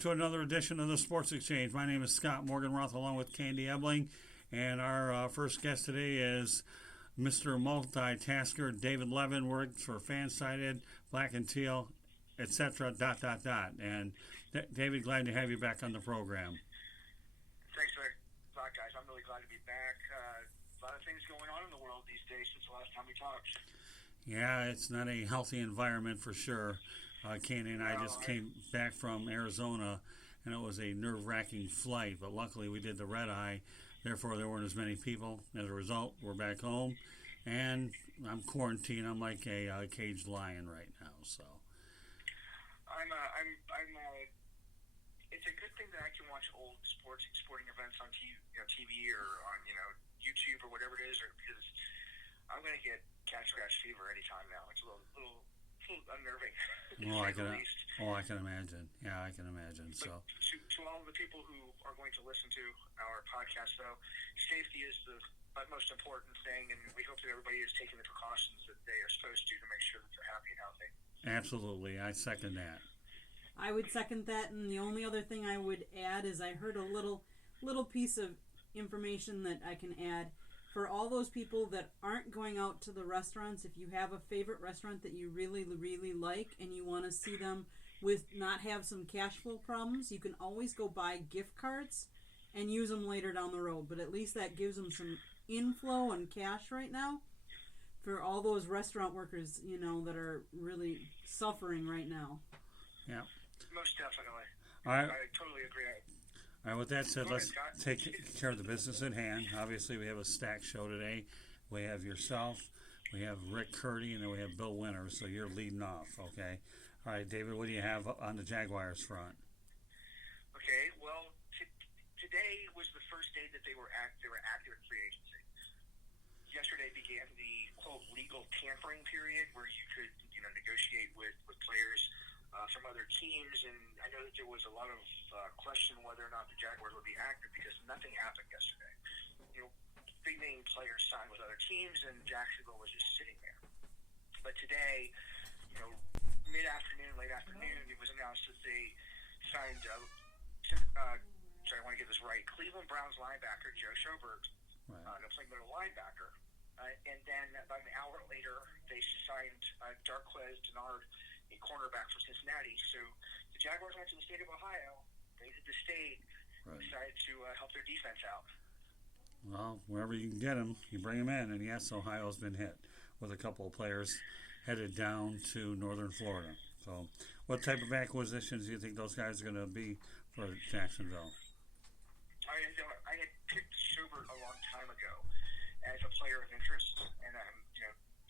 To another edition of the Sports Exchange. My name is Scott Morganroth along with Candy Ebling, and our first guest today is Mr. Multitasker David Levin. Works for Fansided, Black and Teal, etc. ... And David, glad to have you back on the program. Thanks very much, guys. I'm really glad to be back. A lot of things going on in the world these days since the last time we talked. Yeah, it's not a healthy environment for sure. Candy and I just came back from Arizona, and it was a nerve-wracking flight, but luckily we did the red-eye. Therefore, there weren't as many people. As a result, we're back home, and I'm quarantined. I'm like a caged lion right now. So, It's a good thing that I can watch old sporting events on TV or on YouTube or whatever it is, because I'm going to get cat scratch fever anytime now. It's a little unnerving. I can imagine. Yeah, I can imagine. But so, to all of the people who are going to listen to our podcast, though, safety is the utmost important thing, and we hope that everybody is taking the precautions that they are supposed to make sure that they're happy and healthy. Absolutely, I second that. I would second that, and the only other thing I would add is I heard a little piece of information that I can add. For all those people that aren't going out to the restaurants, if you have a favorite restaurant that you really, really like and you want to see them not have some cash flow problems, you can always go buy gift cards and use them later down the road. But at least that gives them some inflow and cash right now for all those restaurant workers, that are really suffering right now. Yeah. Most definitely. All right. I totally agree. All right, with that said, let's take care of the business at hand. Obviously, we have a stacked show today. We have yourself, we have Rick Curdy, and then we have Bill Winter, so you're leading off, okay? All right, David, what do you have on the Jaguars front? Okay, well, today was the first day that they were active in free agency. Yesterday began the, quote, legal tampering period where you could, negotiate with players from other teams, and I know that there was a lot of question whether or not the Jaguars would be active because nothing happened yesterday. Big name players signed with other teams, and Jacksonville was just sitting there. But today, mid-afternoon, late afternoon, it was announced that they signed. I want to get this right. Cleveland Browns linebacker Joe Schobert, going to play middle linebacker, and then about an hour later, they signed Darquez Dennard, a cornerback for Cincinnati. So the Jaguars went to the state of Ohio. They did the state. Decided to help their defense out. Well, wherever you can get them, you bring them in. And yes, Ohio's been hit with a couple of players headed down to northern Florida. So what type of acquisitions do you think those guys are going to be for Jacksonville? I had picked Schobert a long time ago as a player of interest. And,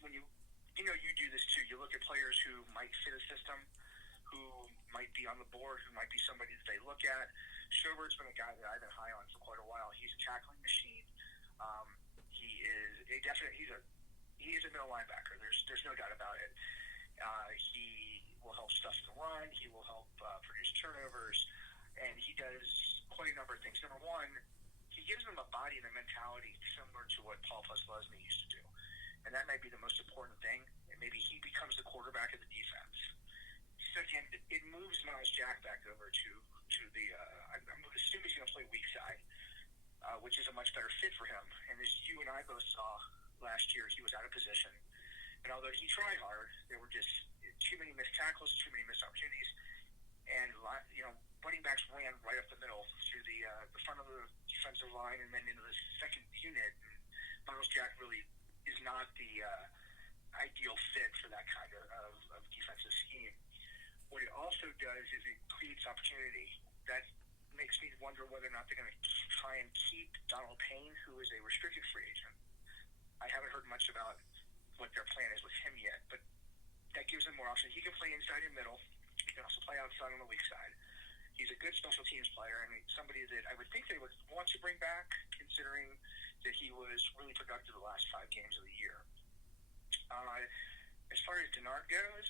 when you do this too. You look at players who might fit a system, who might be on the board, who might be somebody that they look at. Schobert's been a guy that I've been high on for quite a while. He's a tackling machine. He is a middle linebacker. There's no doubt about it. He will help stuff the run. He will help produce turnovers, and he does quite a number of things. Number one, he gives them a body and a mentality similar to what Paul Postlesny used to do. And that might be the most important thing. And maybe he becomes the quarterback of the defense. Second, it moves Miles Jack back over to the. I'm assuming he's going to play weak side, which is a much better fit for him. And as you and I both saw last year, he was out of position. And although he tried hard, there were just too many missed tackles, too many missed opportunities, and running backs ran right up the middle through the front of the defensive line and then into the second unit. And Miles Jack really is not the ideal fit for that kind of defensive scheme. What it also does is it creates opportunity. That makes me wonder whether or not they're going to try and keep Donald Payne, who is a restricted free agent. I haven't heard much about what their plan is with him yet, but that gives him more options. He can play inside and middle. He can also play outside on the weak side. He's a good special teams player. I mean, somebody that I would think they would want to bring back, considering that he was really productive the last 5 games of the year. As far as Dennard goes,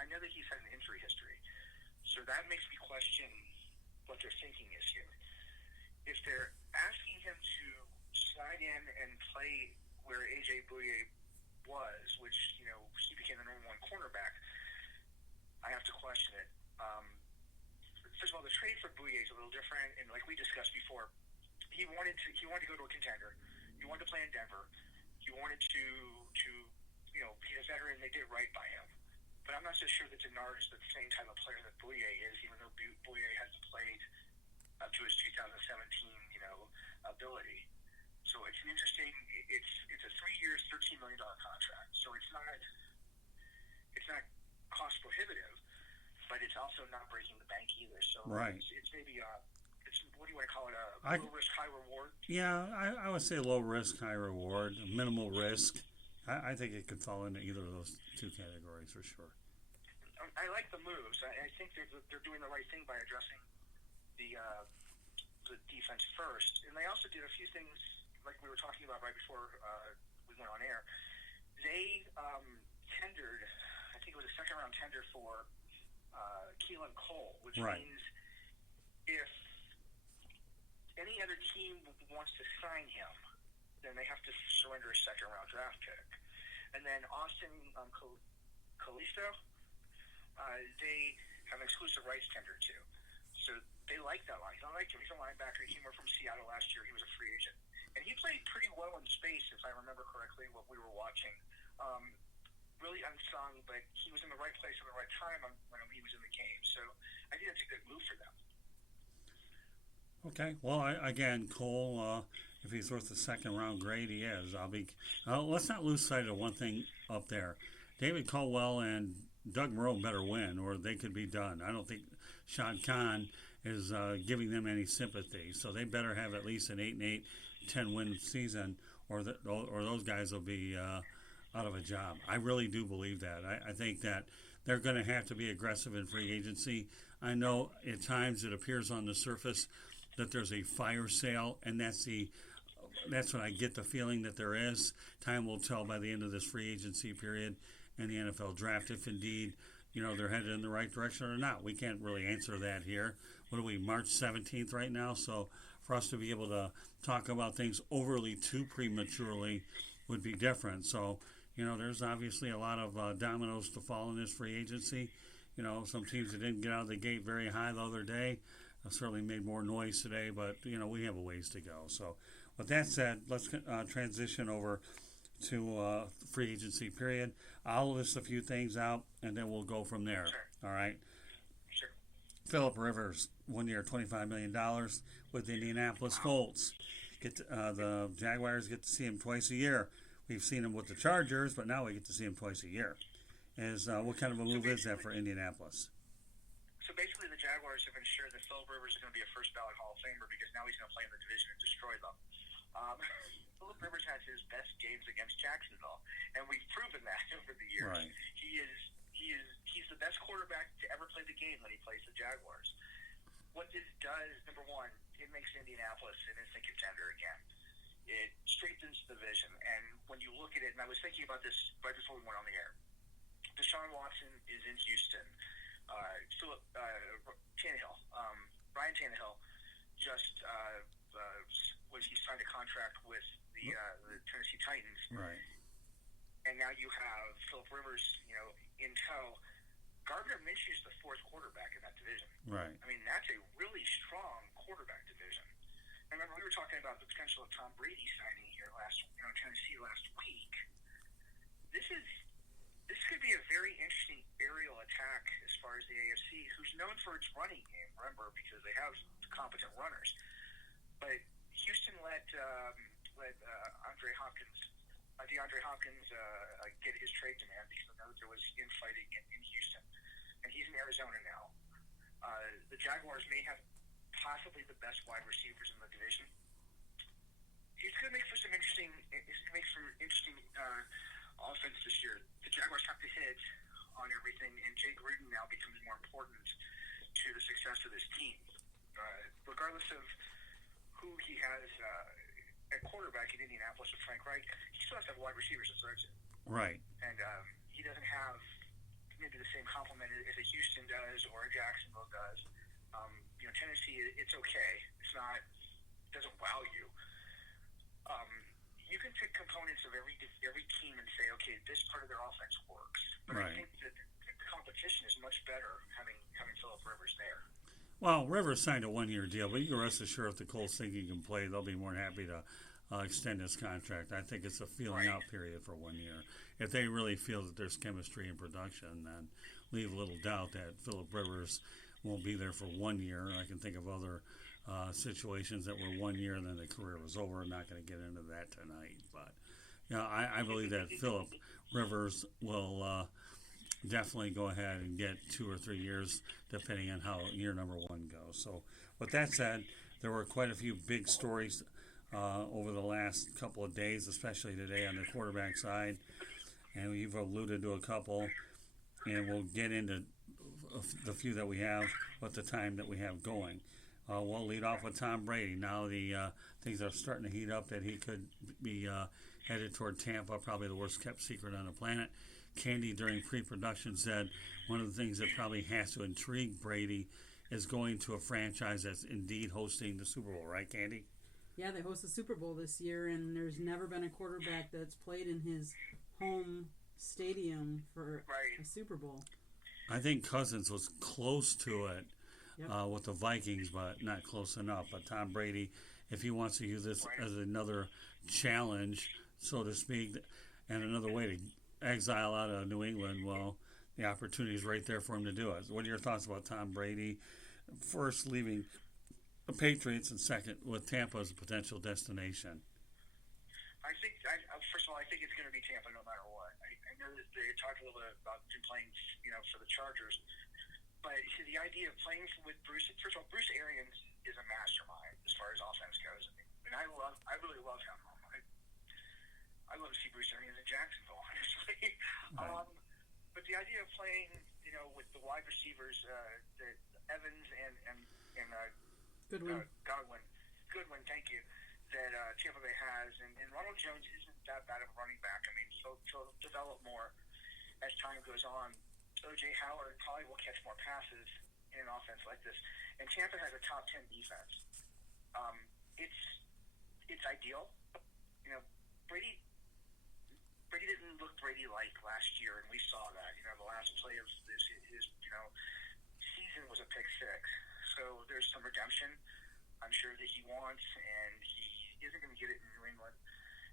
I know that he's had an injury history, so that makes me question what their thinking is here. If they're asking him to slide in and play where A.J. Bouye was, which, he became the number 1 cornerback, I have to question it. First of all, Bouye is a little different, and like we discussed before, he wanted to go to a contender. He wanted to play in Denver. He wanted to be a veteran. They did right by him. But I'm not so sure that Denard is the same type of player that Bouye is, even though Bouye hasn't played up to his 2017, ability. So it's an interesting. It's a 3 years, $13 million contract. So it's not cost prohibitive, but it's also not breaking the bank either. So right. It's maybe what do you want to call it? A low risk, high reward. Yeah, I would say low risk, high reward, minimal risk. I think it could fall into either of those two categories for sure. I like the moves. I think they're doing the right thing by addressing the defense first, and they also did a few things like we were talking about right before we went on air. They tendered, I think it was a second round tender for Keelan Cole, which right. means if any other team wants to sign him, then they have to surrender a second round draft pick. And then Austin Callisto, they have an exclusive rights tender too. So they like that line. I like him. He's a linebacker. He came over from Seattle last year. He was a free agent. And he played pretty well in space, if I remember correctly, what we were watching. Really unsung, but he was in the right place at the right time when he was in the game. So I think that's a good move for them. Okay. Well, again, Cole, if he's worth the second round grade, he is. Let's not lose sight of one thing up there. David Caldwell and Doug Moreau better win, or they could be done. I don't think Shad Khan is giving them any sympathy, so they better have at least an 8-8, 10-win season, or those guys will be out of a job. I really do believe that. I think that they're going to have to be aggressive in free agency. I know at times it appears on the surface that there's a fire sale, and that's what I get the feeling that there is. Time will tell by the end of this free agency period and the NFL draft if indeed they're headed in the right direction or not. We can't really answer that here. What are we, March 17th right now? So for us to be able to talk about things overly too prematurely would be different. So there's obviously a lot of dominoes to fall in this free agency. Some teams that didn't get out of the gate very high the other day certainly made more noise today, but we have a ways to go. So with that said, let's transition over to free agency period. I'll list a few things out, and then we'll go from there. Sure. All right? Sure. Phillip Rivers, 1 year, $25 million with the Indianapolis Colts. The Jaguars get to see him twice a year. We've seen him with the Chargers, but now we get to see him twice a year. What kind of a move is that for Indianapolis? So basically, the Jaguars have ensured that Phillip Rivers is going to be a first-ballot Hall of Famer because now he's going to play in the division and destroy them. Phillip Rivers has his best games against Jacksonville, and we've proven that over the years. Right. He's the best quarterback to ever play the game when he plays the Jaguars. What this does, number one, it makes Indianapolis an instant contender again. It strengthens the division, and when you look at it, and I was thinking about this right before we went on the air. Deshaun Watson is in Houston. Ryan Tannehill just he signed a contract with the Tennessee Titans, right? And now you have Phillip Rivers, in tow. Gardner Minshew's the fourth quarterback in that division, right? I mean, that's a really strong quarterback division. I remember we were talking about the potential of Tom Brady signing here Tennessee last week. This could be a very interesting aerial attack as far as the AFC, who's known for its running game, remember, because they have competent runners. But Houston let DeAndre Hopkins get his trade demand because I know there was infighting in Houston. And he's in Arizona now. The Jaguars may have possibly the best wide receivers in the division. He's going to make for some interesting offense this year. The Jaguars have to hit on everything, and Jay Gruden now becomes more important to the success of this team. Regardless of who he has at quarterback in Indianapolis with Frank Reich, he still has to have wide receivers to throw to. Right. And he doesn't have maybe the same complement as a Houston does or a Jacksonville does. Tennessee, it's okay. It's not, it doesn't wow you. You can pick components of every team and say, okay, this part of their offense works. But right. I think that the competition is much better having Phillip Rivers there. Well, Rivers signed a 1-year deal, but you can rest assured if the Colts think he can play, they'll be more than happy to extend his contract. I think it's a feeling out period for 1 year. If they really feel that there's chemistry in production, then leave little doubt that Philip Rivers won't be there for 1 year. I can think of other situations that were 1 year and then the career was over. I'm not going to get into that tonight, but I believe that Philip Rivers will definitely go ahead and get 2 or 3 years, depending on how year number 1 goes. So, with that said, there were quite a few big stories over the last couple of days, especially today on the quarterback side, and we've alluded to a couple, and we'll get into the few that we have with the time that we have going. We'll lead off with Tom Brady. Now the things are starting to heat up that he could be headed toward Tampa, probably the worst kept secret on the planet. Candy, during pre-production, said one of the things that probably has to intrigue Brady is going to a franchise that's indeed hosting the Super Bowl, right, Candy? Yeah, they host the Super Bowl this year, and there's never been a quarterback that's played in his home stadium for a Super Bowl. I think Cousins was close to it Yep. with the Vikings, but not close enough. But Tom Brady, if he wants to use this as another challenge, so to speak, and another way to exile out of New England, well, the opportunity is right there for him to do it. What are your thoughts about Tom Brady? First, leaving the Patriots, and second, with Tampa as a potential destination? First of all, I think it's going to be Tampa no matter what. I know that they talked a little bit about him playing, for the Chargers, but the idea of playing with Bruce. First of all, Bruce Arians is a mastermind as far as offense goes, and I really love him. I love to see Bruce Arians in Jacksonville, honestly. Right. But the idea of playing, with the wide receivers, the Evans and Goodwin, thank you, that Tampa Bay has, and Ronald Jones isn't that bad of a running back. I mean, he'll develop more as time goes on. O.J. Howard probably will catch more passes in an offense like this, and Tampa has a top 10 defense. It's ideal. Brady didn't look Brady-like last year, and we saw that. The last play of his season was a pick six. So there's some redemption I'm sure that he wants, and he isn't going to get it in New England.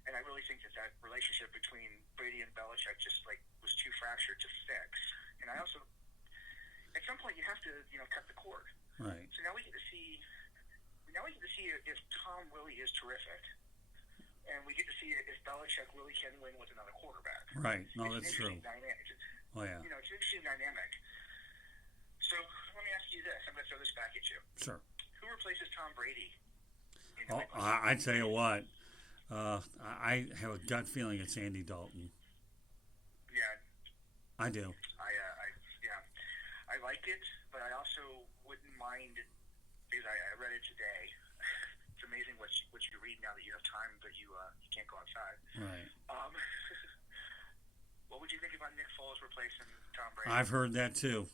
And I really think that relationship between Brady and Belichick just was too fractured to fix. And I also, at some point, you have to cut the cord. Right. So now we get to see if Tom really is terrific. And we get to see if Belichick really can win with another quarterback. Right. No, that's true. Oh, yeah. It's an interesting dynamic. So let me ask you this. I'm going to throw this back at you. Sure. Who replaces Tom Brady? I tell you what. I have a gut feeling it's Andy Dalton. Yeah. I do. I like it, but I also wouldn't mind, because I read it today. It's amazing what you read now that you have time, but you can't go outside. Right. What would you think about Nick Foles replacing Tom Brady? I've heard that too.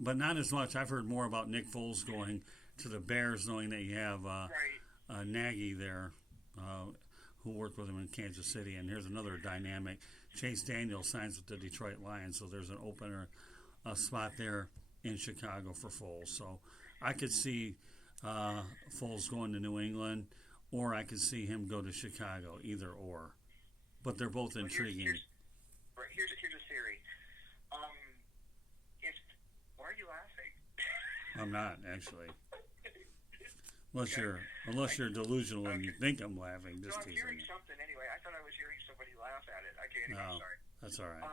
But not as much. I've heard more about Nick Foles going to the Bears, knowing that you have Nagy there, who worked with him in Kansas City. And here's another dynamic. Chase Daniel signs with the Detroit Lions, so there's an opener spot there in Chicago for Foles. So I could see Foles going to New England, or I could see him go to Chicago, either or. But they're both intriguing. Here's a theory. Why are you laughing? I'm not, actually. Unless you're delusional and you think I'm laughing. Just I'm hearing something anyway. I thought I was hearing somebody laugh at it. Okay, anyway, no, sorry. That's all right.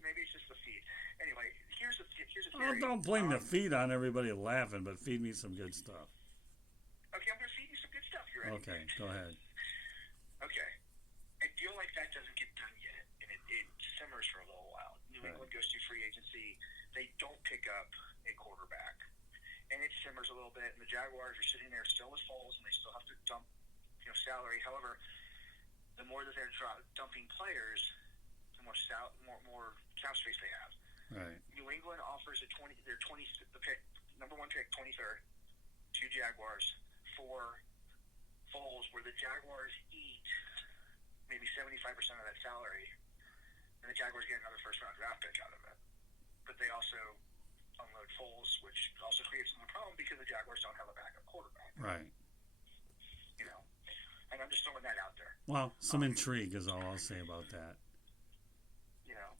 Maybe it's just the feed. Anyway, here's a Oh, theory. don't blame the feed on everybody laughing, but feed me some good stuff. Okay, I'm going to feed you some good stuff. You ready? Okay, go ahead. Okay. A deal like that doesn't get done yet, and it simmers for a little while. New England goes through free agency. They don't pick up a quarterback. And it simmers a little bit, and the Jaguars are sitting there still with Foles, and they still have to dump salary. However, the more that they're dumping players, the more cap space they have. Right. New England offers the number one pick, 23rd, to Jaguars for Foles, where the Jaguars eat maybe 75% of that salary, and the Jaguars get another first-round draft pick out of it. But they also unload Foles, which also creates another problem because the Jaguars don't have a backup quarterback. Right. You know, and I'm just throwing that out there. Well, some intrigue is all I'll say about that. You know,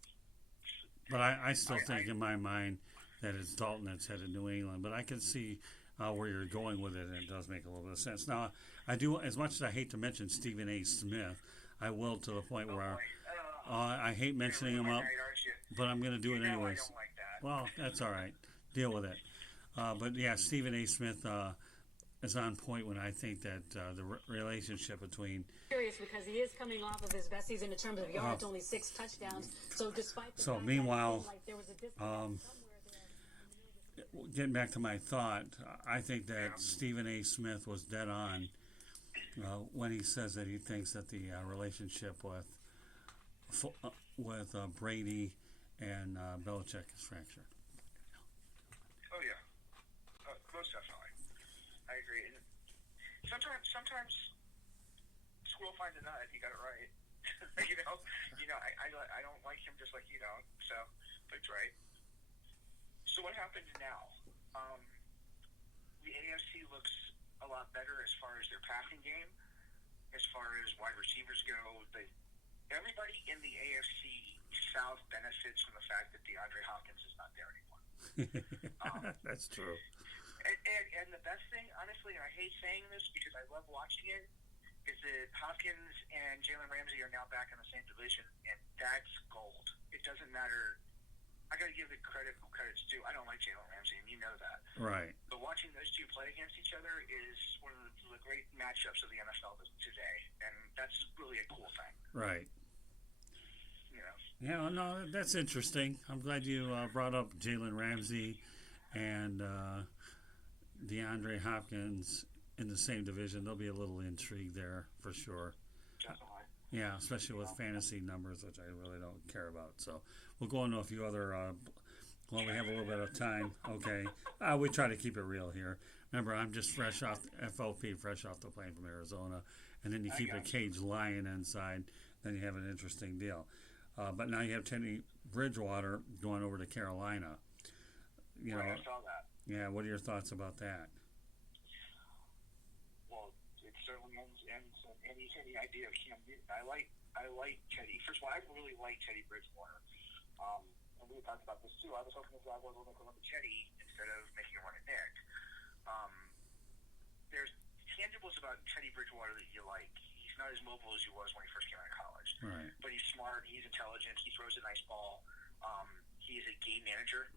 but I still think in my mind that it's Dalton that's headed New England. But I can see where you're going with it, and it does make a little bit of sense. Now, I do, as much as I hate to mention Stephen A. Smith, I will to the point where I hate mentioning him up, but I'm going to do it anyways. I don't like that. Well, that's all right. Deal with it. But yeah, Stephen A. Smith is on point when I think that the relationship between. Curious because he is coming off of his best season in terms of yards, only 6 touchdowns. So despite the fact meanwhile, that there was a disconnect getting back to my thought, I think that Stephen A. Smith was dead on when he says that he thinks that the relationship with Brady and Belichick is fractured. Oh yeah, most definitely. I agree. And sometimes squirrel finds a nut. He got it right. I don't like him just like you don't. So, but it's right. So what happens now? The AFC looks a lot better as far as their passing game, as far as wide receivers go. Everybody in the AFC South benefits from the fact that DeAndre Hopkins is not there anymore. That's true. And the best thing, honestly, and I hate saying this because I love watching it, is that Hopkins and Jalen Ramsey are now back in the same division, and that's gold. It doesn't matter. I got to give the credit who credit's due. I don't like Jalen Ramsey, and you know that. Right. But watching those two play against each other is one of the great matchups of the NFL today, and that's really a cool thing. Right. You know. Yeah, no, that's interesting. I'm glad you brought up Jalen Ramsey and DeAndre Hopkins in the same division. There'll be a little intrigue there for sure. Definitely. Yeah, especially with fantasy numbers, which I really don't care about. So we'll go into a few other. Well, we have a little bit of time. Okay, we try to keep it real here. Remember, I'm just fresh off FOP, fresh off the plane from Arizona, and then you keep a caged lion inside. Then you have an interesting deal. But now you have Teddy Bridgewater going over to Carolina. You know, I saw that. Yeah, what are your thoughts about that? Well, it certainly ends any idea of Cam Newton. I like Teddy. First of all, I really like Teddy Bridgewater. And we talked about this too. I was hoping the Jaguars were going to run to Teddy instead of making a run at Nick. There's tangibles about Teddy Bridgewater that you like. He's not as mobile as he was when he first came out of college. Right. But he's smart. He's intelligent. He throws a nice ball. He's a game manager.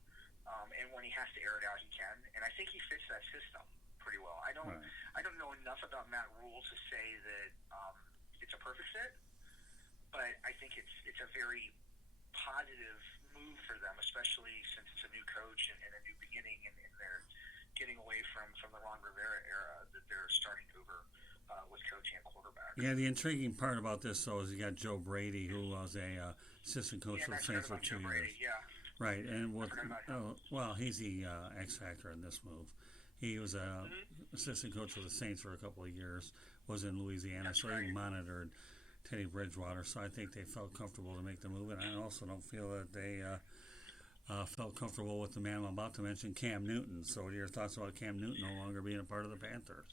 And when he has to air it out, he can. And I think he fits that system pretty well. I don't know enough about Matt Rule to say that it's a perfect fit, but I think it's a very positive move for them, especially since it's a new coach and a new beginning, and they're getting away from the Ron Rivera era that they're starting over with coaching and quarterback. Yeah, the intriguing part about this, though, is you got Joe Brady, who was a assistant coach for the Saints for 2 years. Yeah. Right, and he's the X factor in this move. He was a assistant coach for the Saints for a couple of years, was in Louisiana, so he monitored Teddy Bridgewater. So I think they felt comfortable to make the move, and I also don't feel that they felt comfortable with the man I'm about to mention, Cam Newton. So what are your thoughts about Cam Newton no longer being a part of the Panthers?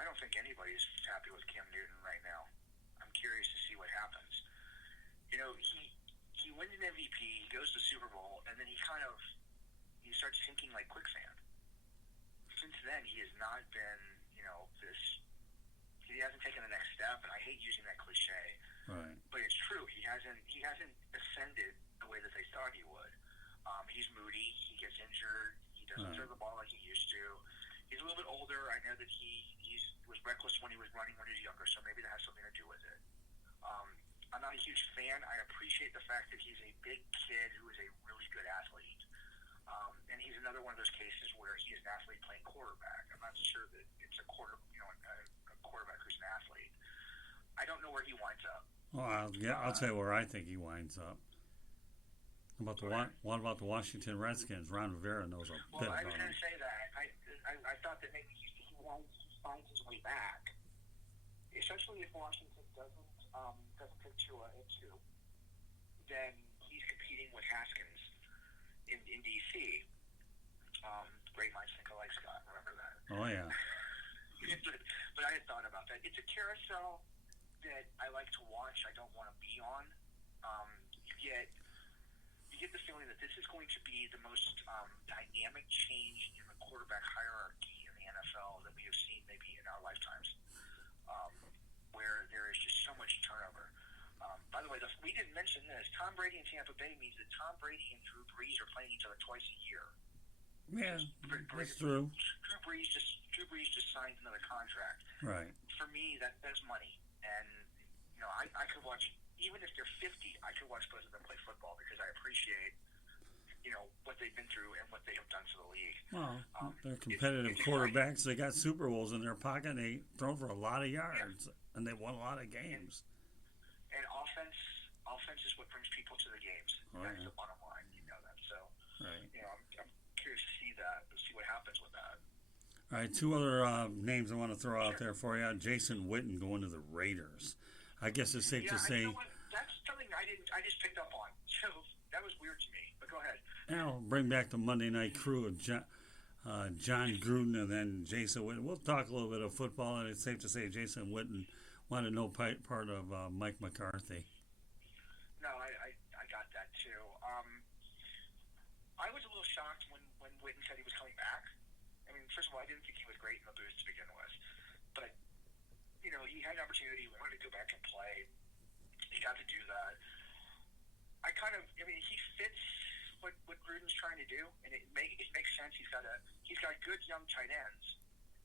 I don't think anybody's happy with Cam Newton right now. I'm curious to see what happens. You know, he wins an MVP, he goes to Super Bowl, and then he starts sinking like quicksand. Since then, he has not been, he hasn't taken the next step, and I hate using that cliche. Right. But it's true. He hasn't ascended the way that they thought he would. He's moody. He gets injured. He doesn't throw the ball like he used to. He's a little bit older. I know that he was reckless when he was running when he was younger, so maybe that has something to do with it. I'm not a huge fan. I appreciate the fact that he's a big kid who is a really good athlete. And he's another one of those cases where he is an athlete playing quarterback. I'm not sure that it's a quarterback who's an athlete. I don't know where he winds up. Well, I'll tell you where I think he winds up. What about the Washington Redskins? Ron Rivera knows a bit about I was going him. to say that. I thought that maybe he finds his way back, especially if Washington doesn't pick Tua at 2. Then he's competing with Haskins in D.C. Great minds think alike, Scott. Remember that. Oh, yeah. But I had thought about that. It's a carousel that I like to watch. I don't want to be on. You get the feeling that this is going to be the most dynamic change in the quarterback hierarchy in the NFL that we have seen maybe in our lifetimes, where there is just so much turnover. By the way, we didn't mention this. Tom Brady in Tampa Bay means that Tom Brady and Drew Brees are playing each other twice a year. Yeah, that's true. Drew Brees just signed another contract. Right. For me, that's money, and I could watch, even if they're 50, I could watch both of them play football because I appreciate what they've been through and what they have done for the league. Well, they're competitive quarterbacks. They got Super Bowls in their pocket. And they thrown for a lot of yards, and they won a lot of games. And offense is what brings people to the games. Oh, That's yeah. the bottom line. You know that. So, Right. I'm curious to see that and see what happens with that. All right, two other names I want to throw out there for you. Jason Witten going to the Raiders. I guess it's safe to say. That's something I just picked up on. So that was weird to me. But go ahead. I'll bring back the Monday Night Crew of John Gruden and then Jason Witten. We'll talk a little bit of football, and it's safe to say Jason Witten wanted no part of Mike McCarthy. No, I got that too. I was a little shocked when Witten said he was coming back. I mean, first of all, I didn't think he was great in the booth to begin with. But, he had an opportunity, wanted to go back and play. He got to do that. He fits what Gruden's trying to do, and it makes sense. He's got good young tight ends.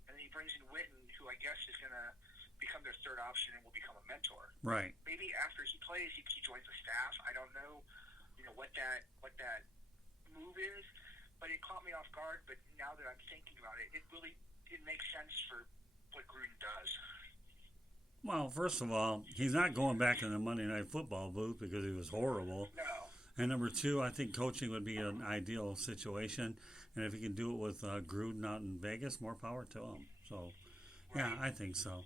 And then he brings in Witten, who I guess is going to become their third option and will become a mentor. Right. Maybe after he plays, he joins the staff. I don't know, what that move is, but it caught me off guard. But now that I'm thinking about it, it makes sense for what Gruden does. Well, first of all, he's not going back in the Monday Night Football booth because he was horrible. No. And number two, I think coaching would be an ideal situation. And if he can do it with Gruden out in Vegas, more power to him. So, yeah, I think so.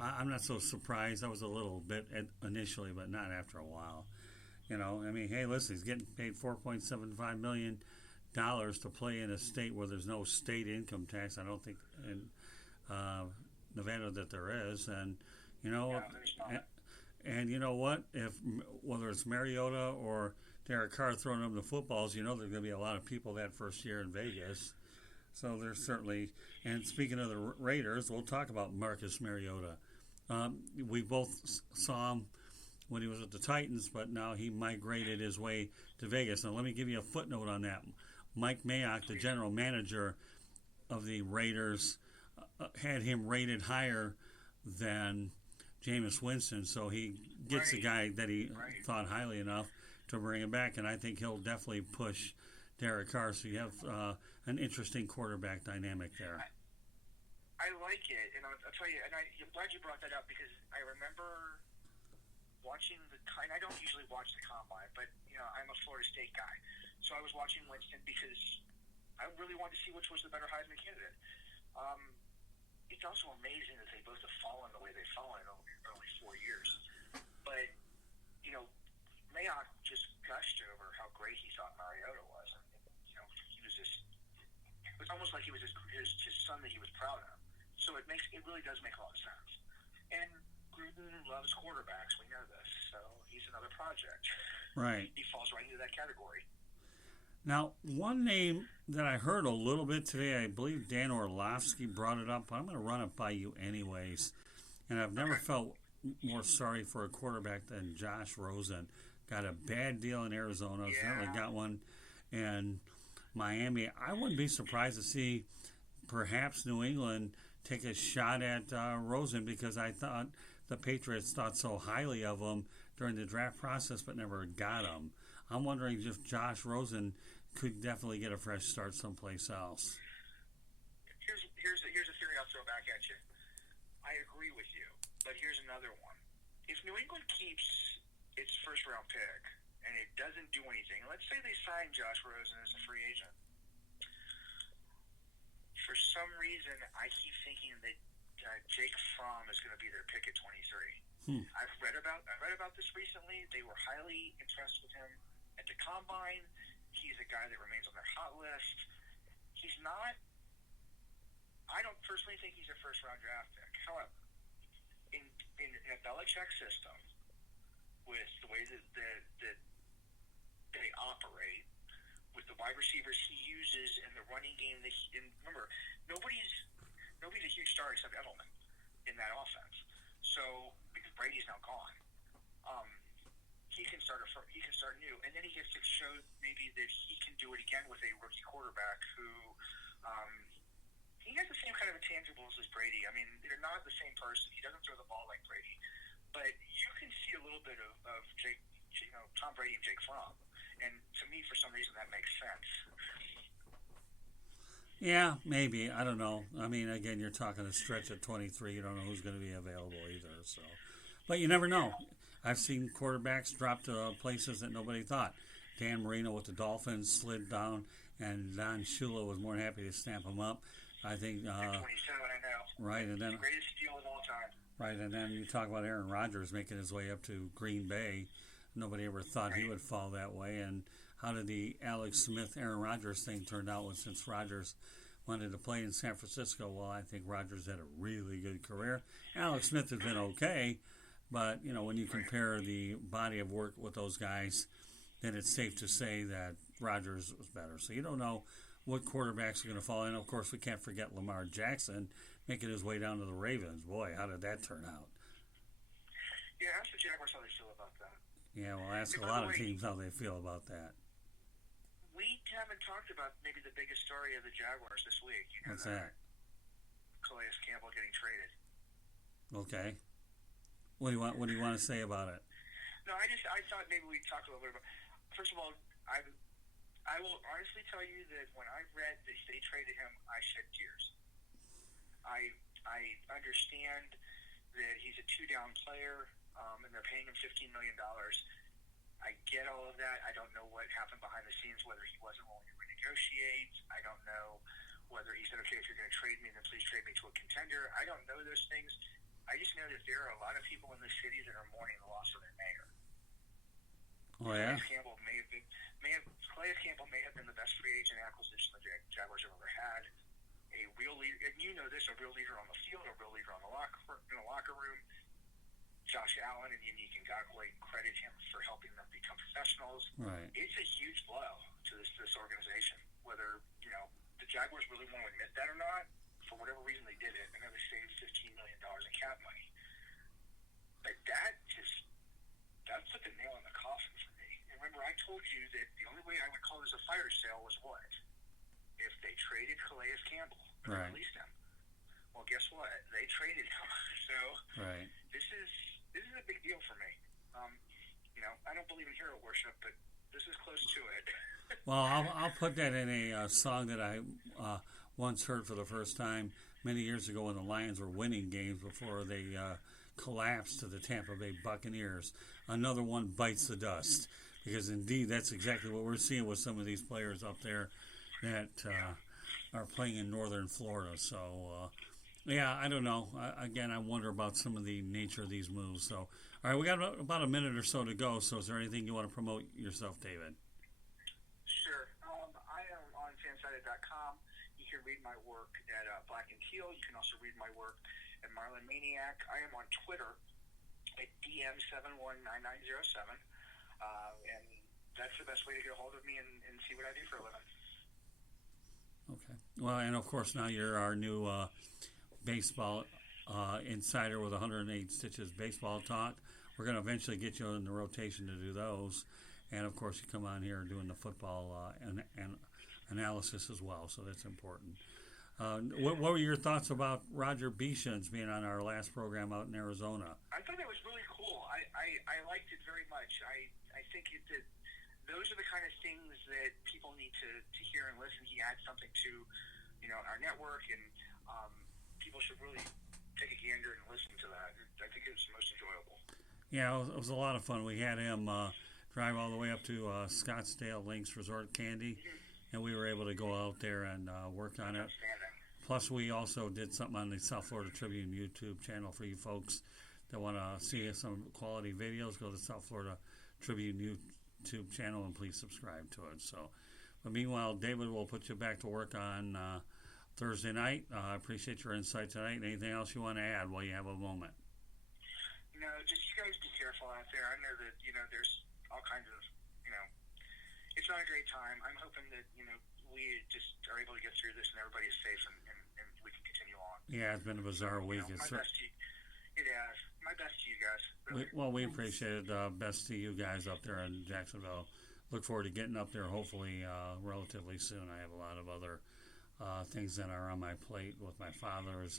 I'm not so surprised. I was a little bit initially, but not after a while. Hey, listen, he's getting paid $4.75 million to play in a state where there's no state income tax. I don't think in Nevada that there is. And, and you know what? Whether it's Mariota or Derek Carr throwing them the footballs, there's going to be a lot of people that first year in Vegas. So there's certainly, and speaking of the Raiders, we'll talk about Marcus Mariota. We both saw him when he was at the Titans, but now he migrated his way to Vegas. Now let me give you a footnote on that. Mike Mayock, the general manager of the Raiders, had him rated higher than Jameis Winston, so he gets the guy that he thought highly enough to bring him back, and I think he'll definitely push Derek Carr, so you have an interesting quarterback dynamic there. I like it, and I'll tell you, and I'm glad you brought that up because I remember watching and I don't usually watch the combine, but I'm a Florida State guy, so I was watching Winston because I really wanted to see which was the better Heisman candidate. It's also amazing that they both have fallen the way they've fallen in only 4 years. But, Mayock just gushed over how great he thought Mariota was. He was just, it was almost like he was his son that he was proud of. So it really does make a lot of sense. And Gruden loves quarterbacks. We know this. So he's another project. Right. He falls right into that category. Now, one name that I heard a little bit today, I believe Dan Orlovsky brought it up, but I'm going to run it by you anyways. And I've never felt more sorry for a quarterback than Josh Rosen. Got a bad deal in Arizona, certainly got one in Miami. I wouldn't be surprised to see perhaps New England take a shot at Rosen because I thought the Patriots thought so highly of him during the draft process but never got him. I'm wondering if Josh Rosen could definitely get a fresh start someplace else. Here's a theory I'll throw back at you. I agree with you, but here's another one. If New England keeps its first-round pick and it doesn't do anything, let's say they sign Josh Rosen as a free agent. For some reason, I keep thinking that Jake Fromm is going to be their pick at 23. I've read about this recently. They were highly impressed with him at the combine. he's a guy that remains on their hot list. He's not. I don't personally think he's a first-round draft pick. However, in a Belichick system, with the way that they operate, with the wide receivers he uses and the running game that and remember, nobody's a huge star except Edelman in that offense. So because Brady's now gone, he can start new, and then he gets to show maybe that he can do it again with a rookie quarterback who. He has the same kind of intangibles as Brady. I mean, they're not the same person. He doesn't throw the ball like Brady, but you can see a little bit of Tom Brady and Jake Fromm, and to me, for some reason, that makes sense. Yeah, maybe. I don't know. I mean, again, you're talking a stretch at 23. You don't know who's going to be available either. So, but you never know. I've seen quarterbacks drop to places that nobody thought. Dan Marino with the Dolphins slid down, and Don Shula was more than happy to stamp him up. I think. 27, I know. Right, and then the greatest steal of all time. Right, and then you talk about Aaron Rodgers making his way up to Green Bay. Nobody ever thought he would fall that way. And how did the Alex Smith, Aaron Rodgers thing turn out? Well, since Rodgers wanted to play in San Francisco, well, I think Rodgers had a really good career. Alex Smith has been okay, but when you compare the body of work with those guys, then it's safe to say that Rodgers was better. So you don't know what quarterbacks are going to fall in. Of course, we can't forget Lamar Jackson making his way down to the Ravens. Boy, how did that turn out? Yeah, ask the Jaguars how they feel about that. Yeah, well, ask a lot of teams how they feel about that. We haven't talked about maybe the biggest story of the Jaguars this week. What's that? Calais Campbell getting traded. Okay. What do you want to say about it? No, I thought maybe we'd talk a little bit about. First of all, I will honestly tell you that when I read that they traded him, I shed tears. I understand that he's a two-down player, and they're paying him $15 million. I get all of that. I don't know what happened behind the scenes, whether he wasn't willing to renegotiate. I don't know whether he said, okay, if you're going to trade me, then please trade me to a contender. I don't know those things. I just know that there are a lot of people in the city that are mourning the loss of their mayor. Oh, yeah? Calais Campbell may have been the best free agent acquisition the Jaguars have ever had. A real leader, and you know this, a real leader on the field, a real leader in the locker room. Josh Allen and Unique Ngakoue credit him for helping them become professionals. Right. It's a huge blow to this organization. Whether the Jaguars really want to admit that or not, for whatever reason they did it. I know they saved $15 million in cap money, but that put the nail in the coffin for me. And remember, I told you that the only way I would call this a fire sale was what? If they traded Calais Campbell or released him. Well, guess what? They traded him. So right. This is a big deal for me. I don't believe in hero worship, but this is close to it. Well, I'll put that in a song that I once heard for the first time many years ago when the Lions were winning games before they collapsed to the Tampa Bay Buccaneers. Another one bites the dust, because indeed that's exactly what we're seeing with some of these players up there that are playing in northern Florida. So, yeah, I don't know. Again, I wonder about some of the nature of these moves. So, all right, we got about a minute or so to go. So, is there anything you want to promote yourself, David? Sure. I am on fansided.com. You can read my work at Black and Teal. You can also read my work at Marlin Maniac. I am on Twitter at DM719907. And that's the best way to get a hold of me and see what I do for a living. Okay. Well, and of course now you're our new baseball insider with 108 Stitches Baseball Talk. We're going to eventually get you in the rotation to do those. And, of course, you come on here doing the football and analysis as well, so that's important. What were your thoughts about Roger Beeschens being on our last program out in Arizona? I thought it was really cool. I liked it very much. I think that those are the kind of things that people need to hear and listen. He adds something to our network, and people should really take a gander and listen to that. I think it was the most enjoyable. Yeah, it was a lot of fun. We had him drive all the way up to Scottsdale Links Resort Candy, and we were able to go out there and work on it. Plus, we also did something on the South Florida Tribune YouTube channel for you folks that want to see some quality videos. Go to the South Florida Tribune YouTube channel and please subscribe to it. So But meanwhile, David will put you back to work on Thursday night. I appreciate your insight tonight. Anything else you want to add while you have a moment? No, just you guys be careful out there. I know that, there's all kinds of, it's not a great time. I'm hoping that, we just are able to get through this and everybody is safe and we can continue on. Yeah, it's been a bizarre week. My best to you. It has. My best to you guys. Really. We appreciate it. Best to you guys up there in Jacksonville. Look forward to getting up there hopefully relatively soon. I have a lot of other things that are on my plate with my father's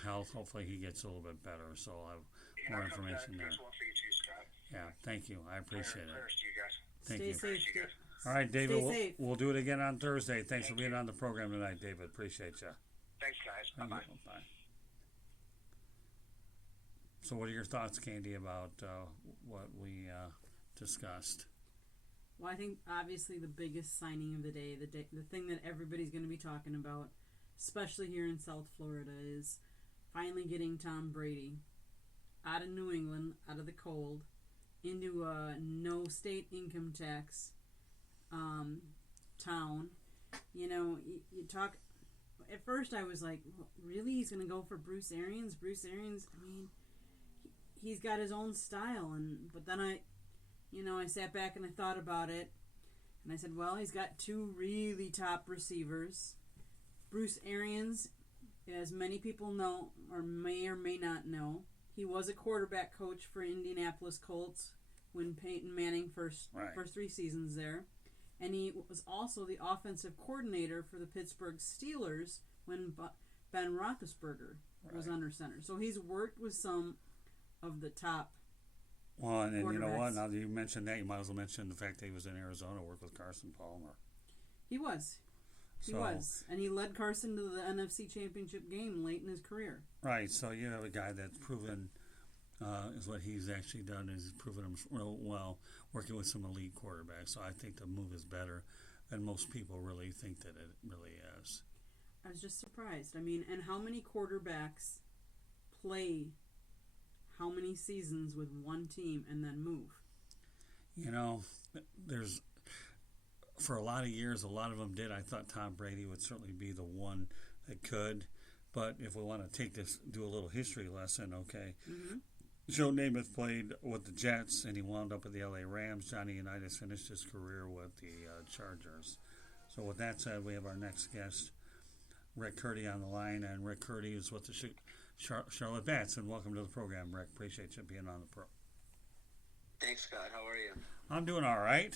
health. Hopefully he gets a little bit better, so I'll have more information there. Well for you too, Scott. Yeah, thank you. I appreciate it. Prayers to you guys. Thank Stay you. safe. All right, David, Stay safe. we'll do it again on Thursday. Thanks for being on the program tonight, David. Appreciate you. Thanks, guys. Bye-bye. Bye. So what are your thoughts, Candy, about what we discussed? Well, I think obviously the biggest signing of the day, the thing that everybody's going to be talking about, especially here in South Florida, is finally getting Tom Brady out of New England, out of the cold, into a no state income tax town. You talk. At first, I was like, really? He's going to go for Bruce Arians? Bruce Arians, I mean, he's got his own style. But then I sat back and I thought about it. And I said, well, he's got two really top receivers. Bruce Arians, as many people know, or may not know, he was a quarterback coach for Indianapolis Colts when Peyton Manning first 3 seasons there. And he was also the offensive coordinator for the Pittsburgh Steelers when Ben Roethlisberger was under center. So he's worked with some of the top. Well, and you know what? Now that you mentioned that, you might as well mention the fact that he was in Arizona, worked with Carson Palmer. He was. And he led Carson to the NFC Championship game late in his career. Right. So you have a guy that's proven is what he's actually done is proven him real well working with some elite quarterbacks. So I think the move is better than most people really think that it really is. I was just surprised. I mean, and how many quarterbacks play how many seasons with one team and then move? There's for a lot of years, a lot of them did. I thought Tom Brady would certainly be the one that could. But if we want to do a little history lesson, okay. Mm-hmm. Joe Namath played with the Jets, and he wound up with the L.A. Rams. Johnny Unitas finished his career with the Chargers. So with that said, we have our next guest, Rick Curdy, on the line. And Rick Curdy is with the Charlotte Bats. And welcome to the program, Rick. Appreciate you being on the program. Thanks, Scott. How are you? I'm doing all right.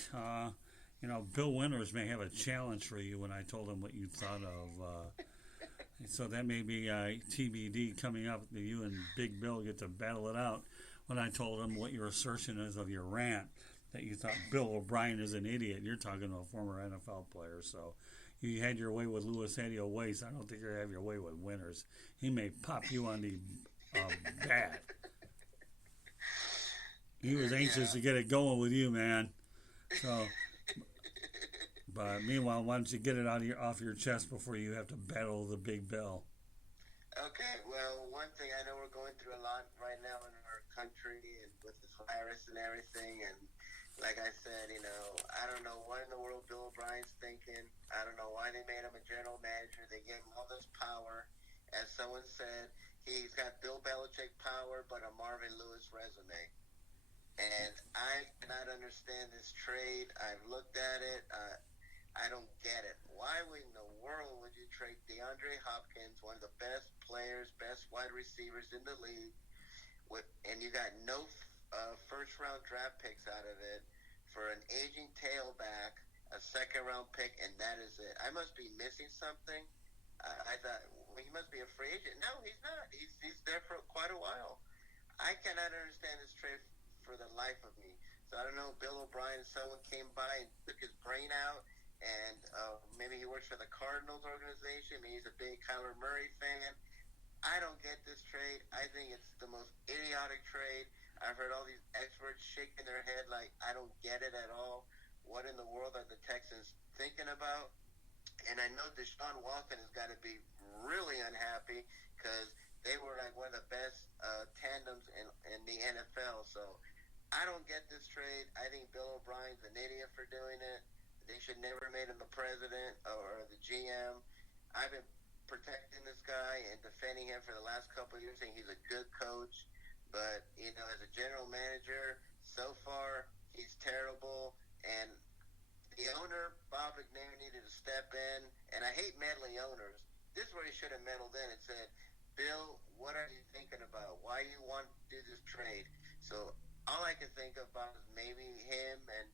Bill Winters may have a challenge for you when I told him what you thought of. So that may be TBD coming up. You and Big Bill get to battle it out. When I told him what your assertion is of your rant, that you thought Bill O'Brien is an idiot. You're talking to a former NFL player. So you had your way with Louis Adio Waste. I don't think you're going to have your way with Winters. He may pop you on the bat. He was anxious to get it going with you, man. So... But meanwhile, why don't you get it off your chest before you have to battle the Big Bill? Okay, well, one thing, I know we're going through a lot right now in our country and with this virus and everything, and like I said, I don't know what in the world Bill O'Brien's thinking. I don't know why they made him a general manager. They gave him all this power. As someone said, he's got Bill Belichick power, but a Marvin Lewis resume. And I cannot understand this trade. I've looked at it. I don't get it. Why in the world would you trade DeAndre Hopkins, one of the best players, best wide receivers in the league, and you got no first-round draft picks out of it, for an aging tailback, a second-round pick, and that is it? I must be missing something. I thought he must be a free agent. No, he's not. He's there for quite a while. I cannot understand this trade for the life of me. So I don't know, Bill O'Brien, someone came by and took his brain out, and maybe he works for the Cardinals organization. Maybe he's a big Kyler Murray fan. I don't get this trade. I think it's the most idiotic trade. I've heard all these experts shaking their head like, I don't get it at all. What in the world are the Texans thinking about? And I know Deshaun Watson has got to be really unhappy because they were like one of the best tandems in the NFL. So I don't get this trade. I think Bill O'Brien's an idiot for doing it. They should never have made him the president or the GM. I've been protecting this guy and defending him for the last couple of years, saying he's a good coach. But, as a general manager, so far, he's terrible. And the owner, Bob McNair, needed to step in. And I hate meddling owners. This is where he should have meddled in and said, Bill, what are you thinking about? Why do you want to do this trade? So all I can think about is maybe him and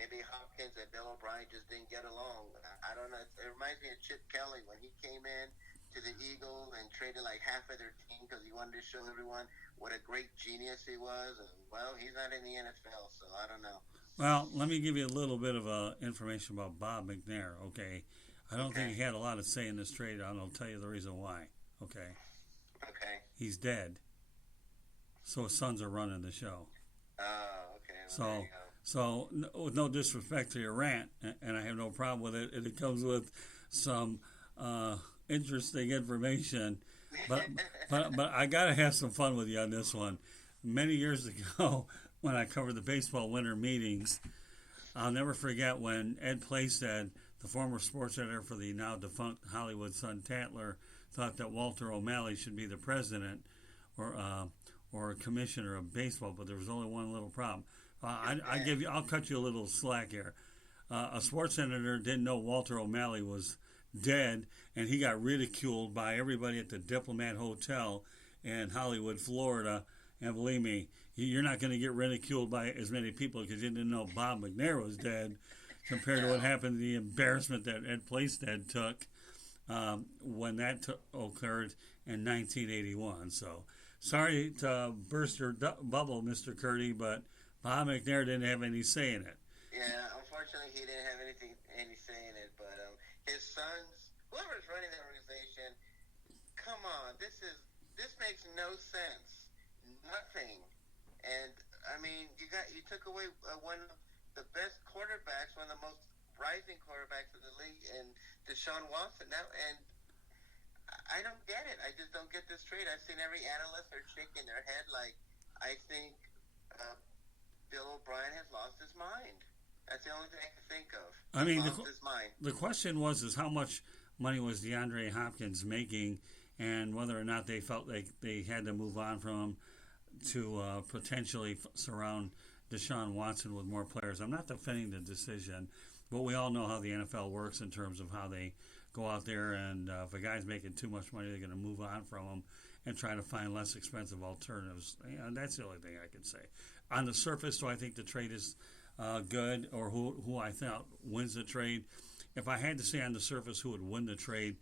maybe Hopkins and Bill O'Brien just didn't get along. I don't know. It reminds me of Chip Kelly when he came in to the Eagles and traded like half of their team because he wanted to show everyone what a great genius he was. And, well, he's not in the NFL, so I don't know. Well, let me give you a little bit of information about Bob McNair, okay? I don't think he had a lot of say in this trade, and I'll tell you the reason why, okay? Okay. He's dead, so his sons are running the show. Oh, okay. Well, there you go. So, with no disrespect to your rant, and I have no problem with it, and it comes with some interesting information, but I got to have some fun with you on this one. Many years ago, when I covered the baseball winter meetings, I'll never forget when Ed Playstead, the former sports editor for the now defunct Hollywood Sun-Tatler, thought that Walter O'Malley should be the president or commissioner of baseball, but there was only one little problem. I'll cut you a little slack here. A sports editor didn't know Walter O'Malley was dead, and he got ridiculed by everybody at the Diplomat Hotel in Hollywood, Florida. And believe me, you're not going to get ridiculed by as many people because you didn't know Bob McNair was dead compared to what happened, the embarrassment that Ed Playstead took when that occurred in 1981. So sorry to burst your bubble, Mr. Curdy, but Bob McNair didn't have any say in it. Yeah, unfortunately, he didn't have any say in it. But his sons, whoever's running the organization, come on, this makes no sense. Nothing. And I mean, you took away one of the best quarterbacks, one of the most rising quarterbacks in the league, and Deshaun Watson now. And I don't get it. I just don't get this trade. I've seen every analyst are shaking their head like, I think Bill O'Brien has lost his mind. That's the only thing I can think of. I mean, his mind. The question was how much money was DeAndre Hopkins making, and whether or not they felt like they had to move on from him to potentially surround Deshaun Watson with more players. I'm not defending the decision, but we all know how the NFL works in terms of how they go out there, and if a guy's making too much money, they're going to move on from him and try to find less expensive alternatives. And that's the only thing I can say. On the surface, do I think the trade is good, or who I thought wins the trade? If I had to say on the surface who would win the trade,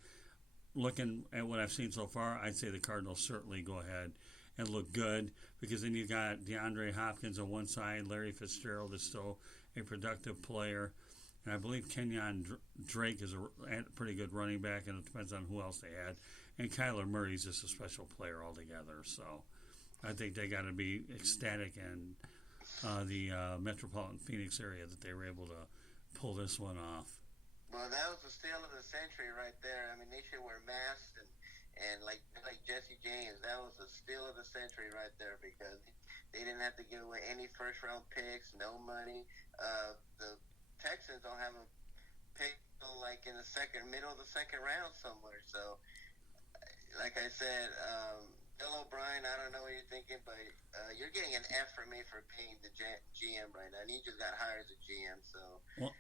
looking at what I've seen so far, I'd say the Cardinals certainly go ahead and look good, because then you got DeAndre Hopkins on one side, Larry Fitzgerald is still a productive player, and I believe Kenyon Drake is a pretty good running back, and it depends on who else they had, and Kyler Murray's just a special player altogether. So I think they got to be ecstatic in the metropolitan Phoenix area that they were able to pull this one off. Well, that was the steal of the century right there. I mean, they should wear masks and like Jesse James, that was the steal of the century right there, because they didn't have to give away any first-round picks, no money. The Texans don't have a pick till like in the middle of the second round somewhere. So, like I said, Bill O'Brien, I don't know what you're thinking, but you're getting an F from me for being the GM right now, and he just got hired as a GM. So. Well,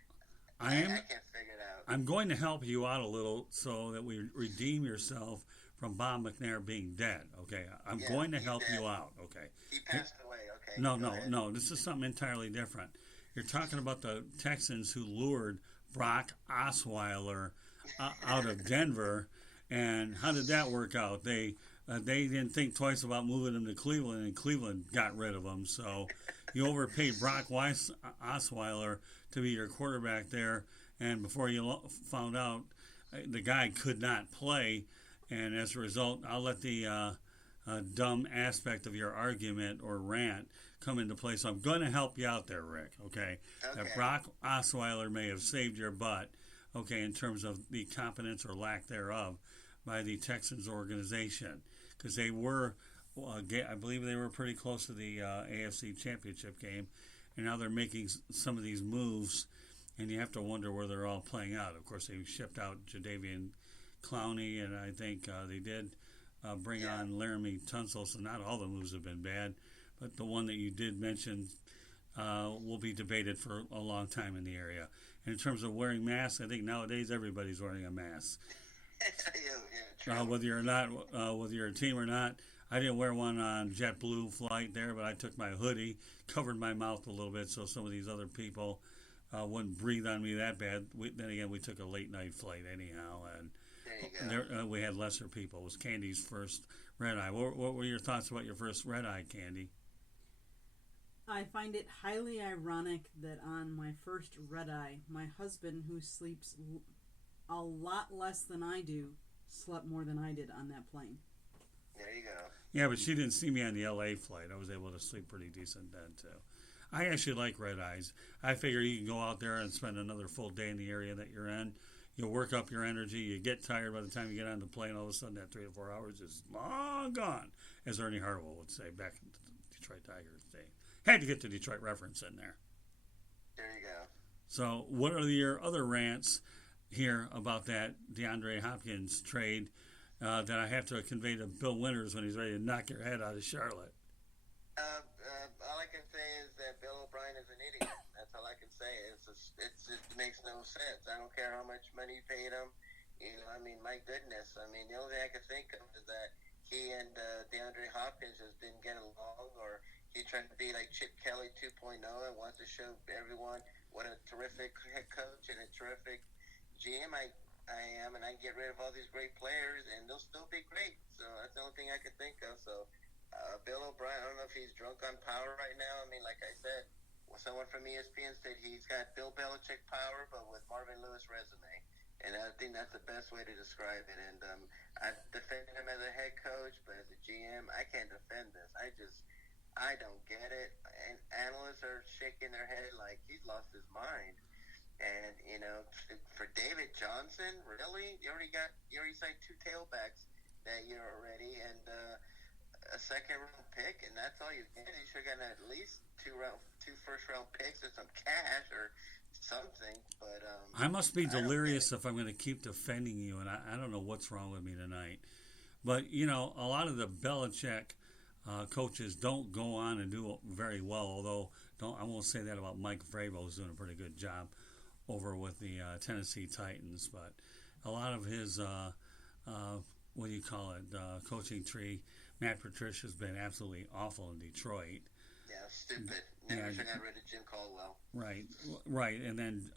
I can't figure it out. I'm going to help you out a little so that we redeem yourself from Bob McNair being dead, okay? I'm going to help you out, okay? He passed away, okay? No. This is something entirely different. You're talking about the Texans who lured Brock Osweiler out of Denver, and how did that work out? They didn't think twice about moving him to Cleveland, and Cleveland got rid of him. So you overpaid Brock Osweiler to be your quarterback there, and before you found out, the guy could not play, and as a result, I'll let the dumb aspect of your argument or rant come into play. So I'm going to help you out there, Rick, okay? That Brock Osweiler may have saved your butt, okay, in terms of the competence or lack thereof by the Texans organization, because they were, I believe they were pretty close to the AFC Championship game, and now they're making some of these moves, and you have to wonder where they're all playing out. Of course, they shipped out Jadeveon Clowney, and I think they did bring on Laramie Tunsil, so not all the moves have been bad, but the one that you did mention will be debated for a long time in the area. And in terms of wearing masks, I think nowadays everybody's wearing a mask. Whether you're not, whether you're a team or not. I didn't wear one on JetBlue flight there, but I took my hoodie, covered my mouth a little bit so some of these other people wouldn't breathe on me that bad. Then again, we took a late night flight anyhow, and we had lesser people. It was Candy's first red eye. What were your thoughts about your first red eye, Candy? I find it highly ironic that on my first red eye, my husband, who sleeps a lot less than I do, slept more than I did on that plane. There you go. Yeah, but she didn't see me on the LA flight. I was able to sleep pretty decent then, too. I actually like red eyes. I figure you can go out there and spend another full day in the area that you're in. You'll work up your energy. You get tired by the time you get on the plane. All of a sudden, that 3 to 4 hours is long gone, as Ernie Harwell would say back in the Detroit Tigers day. Had to get the Detroit reference in there. There you go. So what are your other rants here about that DeAndre Hopkins trade that I have to convey to Bill Winters when he's ready to knock your head out of Charlotte? All I can say is that Bill O'Brien is an idiot. That's all I can say. It makes no sense. I don't care how much money you paid him. I mean, my goodness. I mean, the only thing I can think of is that he and DeAndre Hopkins just didn't get along, or he tried to be like Chip Kelly 2.0 and wants to show everyone what a terrific head coach and a terrific GM I am, and I can get rid of all these great players, and they'll still be great. So that's the only thing I could think of. So Bill O'Brien, I don't know if he's drunk on power right now. I mean, like I said, someone from ESPN said he's got Bill Belichick power, but with Marvin Lewis resume. And I think that's the best way to describe it. And I defend him as a head coach, but as a GM, I can't defend this. I don't get it. And analysts are shaking their head like he's lost his mind. And, for David Johnson, really? You already signed 2 tailbacks that year already, and a second-round pick, and that's all you get. You should have gotten at least 2 first-round picks or some cash or something. But I must be delirious if I'm going to keep defending you, and I don't know what's wrong with me tonight. But, a lot of the Belichick coaches don't go on and do very well, although I won't say that about Mike Vrabel, who's doing a pretty good job over with the Tennessee Titans. But a lot of his, coaching tree, Matt Patricia's been absolutely awful in Detroit. Yeah, stupid. Never should have rid of Jim Caldwell. Right. And then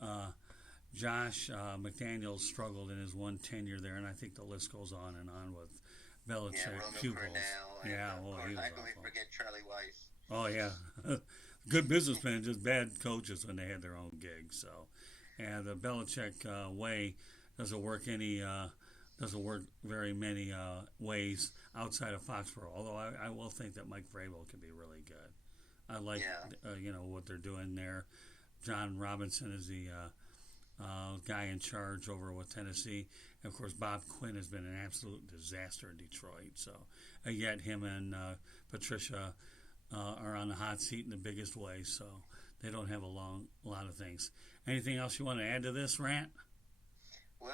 Josh McDaniels struggled in his one tenure there, and I think the list goes on and on with Belichick pupils. He was I can forget Charlie Weiss. Oh, yeah. Good businessmen, just bad coaches when they had their own gigs. So, and the Belichick way doesn't work very many ways outside of Foxborough. Although I will think that Mike Vrabel can be really good. I like what they're doing there. John Robinson is the guy in charge over with Tennessee. And of course, Bob Quinn has been an absolute disaster in Detroit. So, yet him and Patricia are on the hot seat in the biggest way. So they don't have a lot of things. Anything else you want to add to this rant? Well,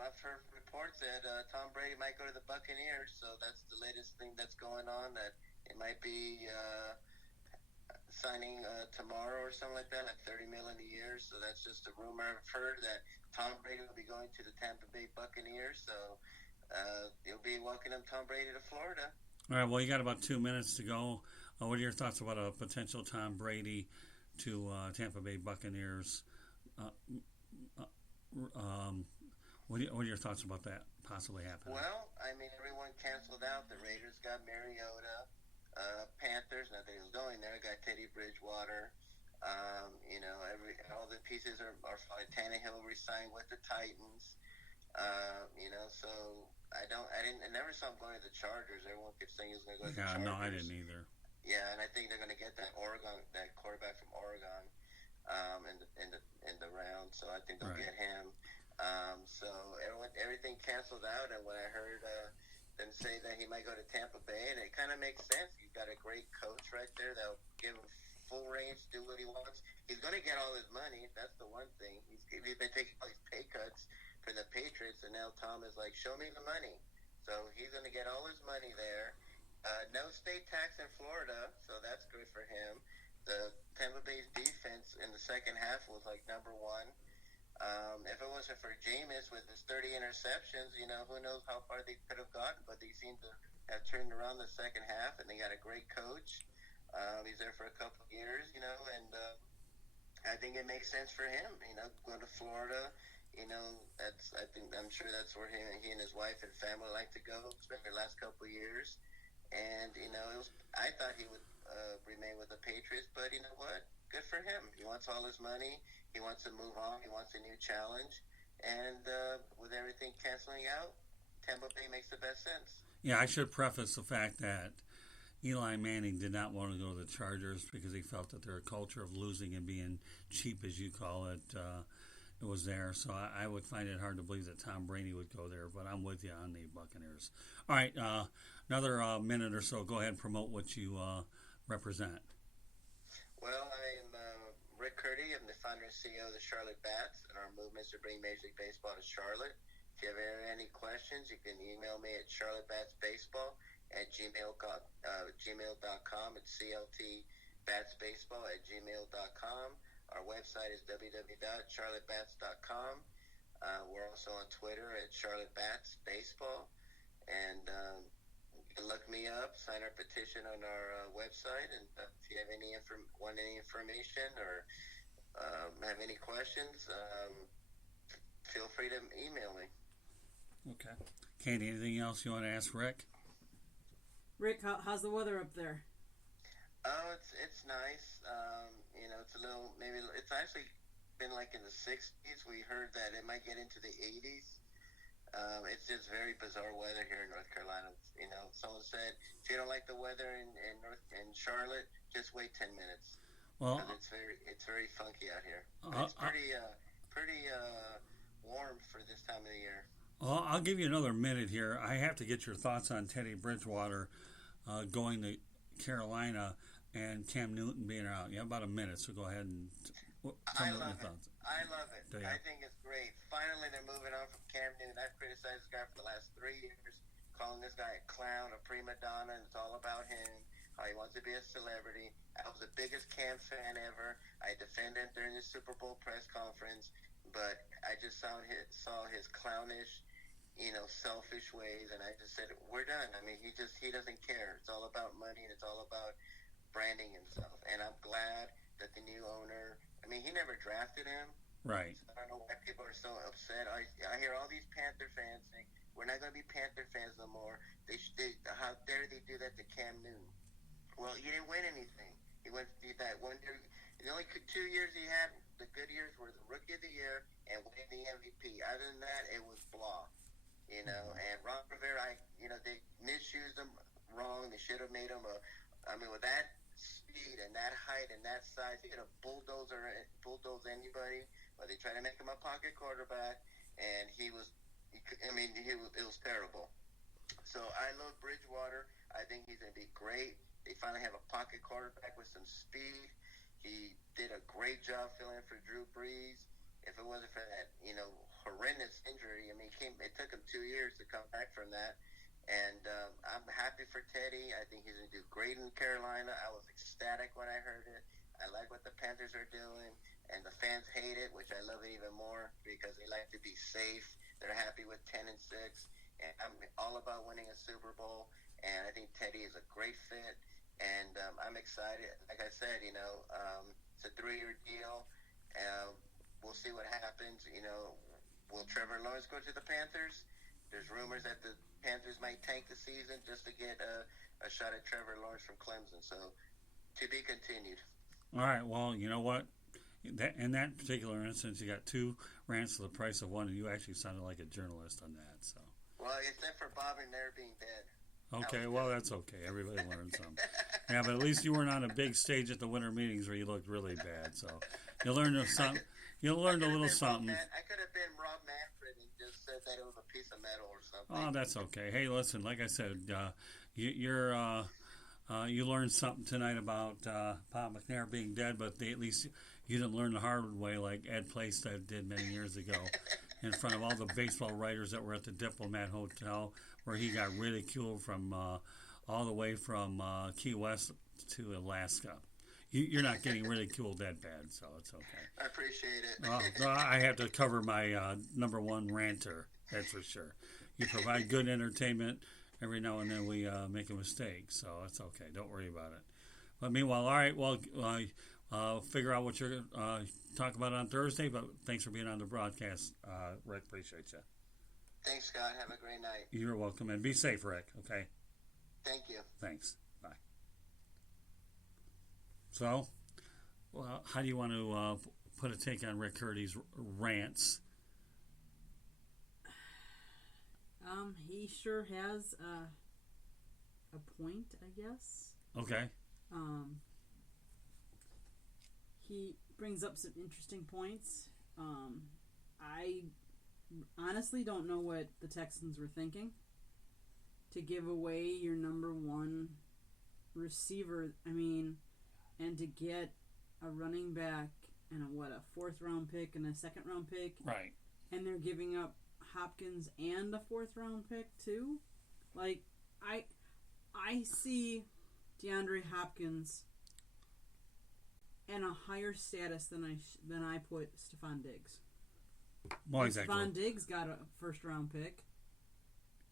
I've heard reports that Tom Brady might go to the Buccaneers. So that's the latest thing that's going on. That it might be signing tomorrow or something like that, like $30 million a year. So that's just a rumor I've heard that Tom Brady will be going to the Tampa Bay Buccaneers. So you'll be welcoming Tom Brady to Florida. All right. Well, you got about 2 minutes to go. What are your thoughts about a potential Tom Brady to Tampa Bay Buccaneers? What are your thoughts about that possibly happening? Well, I mean, everyone canceled out. The Raiders got Mariota. Panthers, not that he was going there, got Teddy Bridgewater. All the pieces are fine. Tannehill resigned with the Titans. So I never saw him going to the Chargers. Everyone kept saying he was going to go to the Chargers. No, I didn't either. Yeah, and I think they're going to get that quarterback from Oregon, in the round. So I think they'll get him. So everything canceled out, and when I heard them say that he might go to Tampa Bay, and it kind of makes sense. You've got a great coach right there that'll give him full range, do what he wants. He's going to get all his money. That's the one thing. He's been taking all these pay cuts for the Patriots, and now Tom is like, show me the money. So he's going to get all his money there. No state tax in Florida, so that's good for him. The Tampa Bay's defense in the second half was like number one. If it wasn't for Jameis with his 30 interceptions, who knows how far they could have gotten, but they seem to have turned around the second half, and they got a great coach. He's there for a couple of years, and I think it makes sense for him, going to Florida. I'm sure that's where he and his wife and family like to go, spend their last couple of years. And, I thought he would remain with the Patriots, but you know what? Good for him. He wants all his money. He wants to move on. He wants a new challenge. And with everything canceling out, Tampa Bay makes the best sense. Yeah, I should preface the fact that Eli Manning did not want to go to the Chargers because he felt that their culture of losing and being cheap, as you call it, it was there. So I would find it hard to believe that Tom Brady would go there, but I'm with you on the Buccaneers. All right, another minute or so. Go ahead and promote what you represent. Well, I am Rick Curdy. I'm the founder and CEO of the Charlotte Bats, and our movement is to bring Major League Baseball to Charlotte. If you have any questions, you can email me at charlottebatsbaseball@gmail.com. It's CLTBatsBaseball@gmail.com. Our website is www.charlottebats.com. We're also on Twitter at CharlotteBatsBaseball. And you can look me up, sign our petition on our website. And if you have want any information or have any questions, feel free to email me. Okay. Candy, anything else you want to ask Rick? Rick, how's the weather up there? Oh, it's nice. It's a little, maybe it's actually been like in the 60s. We heard that it might get into the 80s. It's just very bizarre weather here in North Carolina. Someone said if you don't like the weather in Charlotte, just wait 10 minutes. Well, it's very funky out here. It's pretty warm for this time of the year. Well, I'll give you another minute here. I have to get your thoughts on Teddy Bridgewater going to Carolina and Cam Newton being out. You have about a minute, so go ahead and tell me your thoughts. I love it. I think it's great. Finally, they're moving on from Cam Newton. I've criticized this guy for the last 3 years, calling this guy a clown, a prima donna, and it's all about him, how he wants to be a celebrity. I was the biggest Cam fan ever. I defended him during the Super Bowl press conference, but I just saw his clownish, selfish ways, and I just said, we're done. I mean, he doesn't care. It's all about money, and it's all about branding himself. And I'm glad that the new owner, he never drafted him. Right. So I don't know why people are so upset. I hear all these Panther fans saying, we're not going to be Panther fans no more. How dare they do that to Cam Newton? Well, he didn't win anything. He went that 1 year. The only 2 years he had, the good years were the Rookie of the Year and winning the MVP. Other than that, it was blah. And Ron Rivera, they misused him wrong. They should have made him with that speed and that height and that size, he could have bulldoze anybody. But they tried to make him a pocket quarterback, and it was terrible. So I love Bridgewater. I think he's going to be great. They finally have a pocket quarterback with some speed. He did a great job filling in for Drew Brees. If it wasn't for that, horrendous injury, it took him 2 years to come back from that. And I'm happy for Teddy. I think he's going to do great in Carolina. I was ecstatic when I heard it. I like what the Panthers are doing, and the fans hate it, which I love it even more because they like to be safe. They're happy with 10-6, and I'm all about winning a Super Bowl. And I think Teddy is a great fit, and I'm excited. Like I said, it's a 3-year deal. We'll see what happens. Will Trevor Lawrence go to the Panthers? There's rumors that the Panthers might tank the season just to get a shot at Trevor Lawrence from Clemson. So, to be continued. All right. Well, you know what? In that particular instance, you got 2 rants for the price of 1, and you actually sounded like a journalist on that. So. Well, except for Bob and Nair being dead. Okay, well, that's okay. Everybody learns something. Yeah, but at least you weren't on a big stage at the winter meetings where you looked really bad. So you learned something. You learned a little something. I could have been Rob Manfred and just said that it was a piece of metal or something. Oh, that's okay. Hey, listen, like I said, you're You learned something tonight about Pop McNair being dead, but at least you didn't learn the hard way like Ed Placed did many years ago in front of all the baseball writers that were at the Diplomat Hotel, where he got ridiculed from all the way from Key West to Alaska. You're not getting ridiculed that bad, so it's okay. I appreciate it. I have to cover my number one ranter, that's for sure. You provide good entertainment. Every now and then we make a mistake, so it's okay. Don't worry about it. But meanwhile, all right, well, figure out what you're going to talk about on Thursday, but thanks for being on the broadcast, Rick. Appreciate you. Thanks, Scott. Have a great night. You're welcome, and be safe, Rick, okay? Thank you. Thanks. Bye. So, well, how do you want to put a take on Rick Curdy's rants? He sure has a point, I guess. Okay. He brings up some interesting points. I honestly don't know what the Texans were thinking to give away your number one receiver. I mean, and to get a running back and a fourth round pick and a second round pick. Right. And they're giving up Hopkins and a fourth round pick too. Like, I see DeAndre Hopkins in a higher status than I put Stephon Diggs. Well, exactly. Stephon Diggs got a first round pick.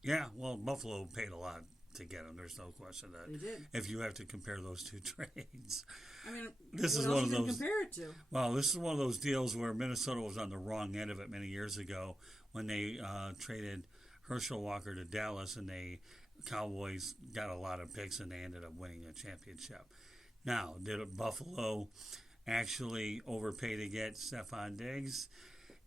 Yeah, well, Buffalo paid a lot to get him. There's no question that. They did. If you have to compare those two trades. I mean, this what is else one of you those. Can compare it to? Well, this is one of those deals where Minnesota was on the wrong end of it many years ago when they traded Herschel Walker to Dallas, and the Cowboys got a lot of picks, and they ended up winning a championship. Now, did Buffalo actually overpay to get Stephon Diggs?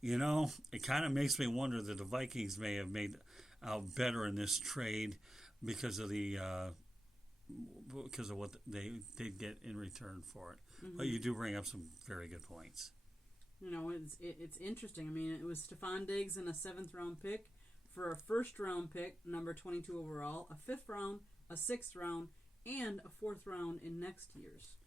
You know, it kind of makes me wonder that the Vikings may have made out better in this trade because of what they did get in return for it. Mm-hmm. But you do bring up some very good points. You know, it's interesting. I mean, it was Stephon Diggs and a 7th round pick for a 1st round pick, number 22 overall, a 5th round, a 6th round, and a 4th round in next year's.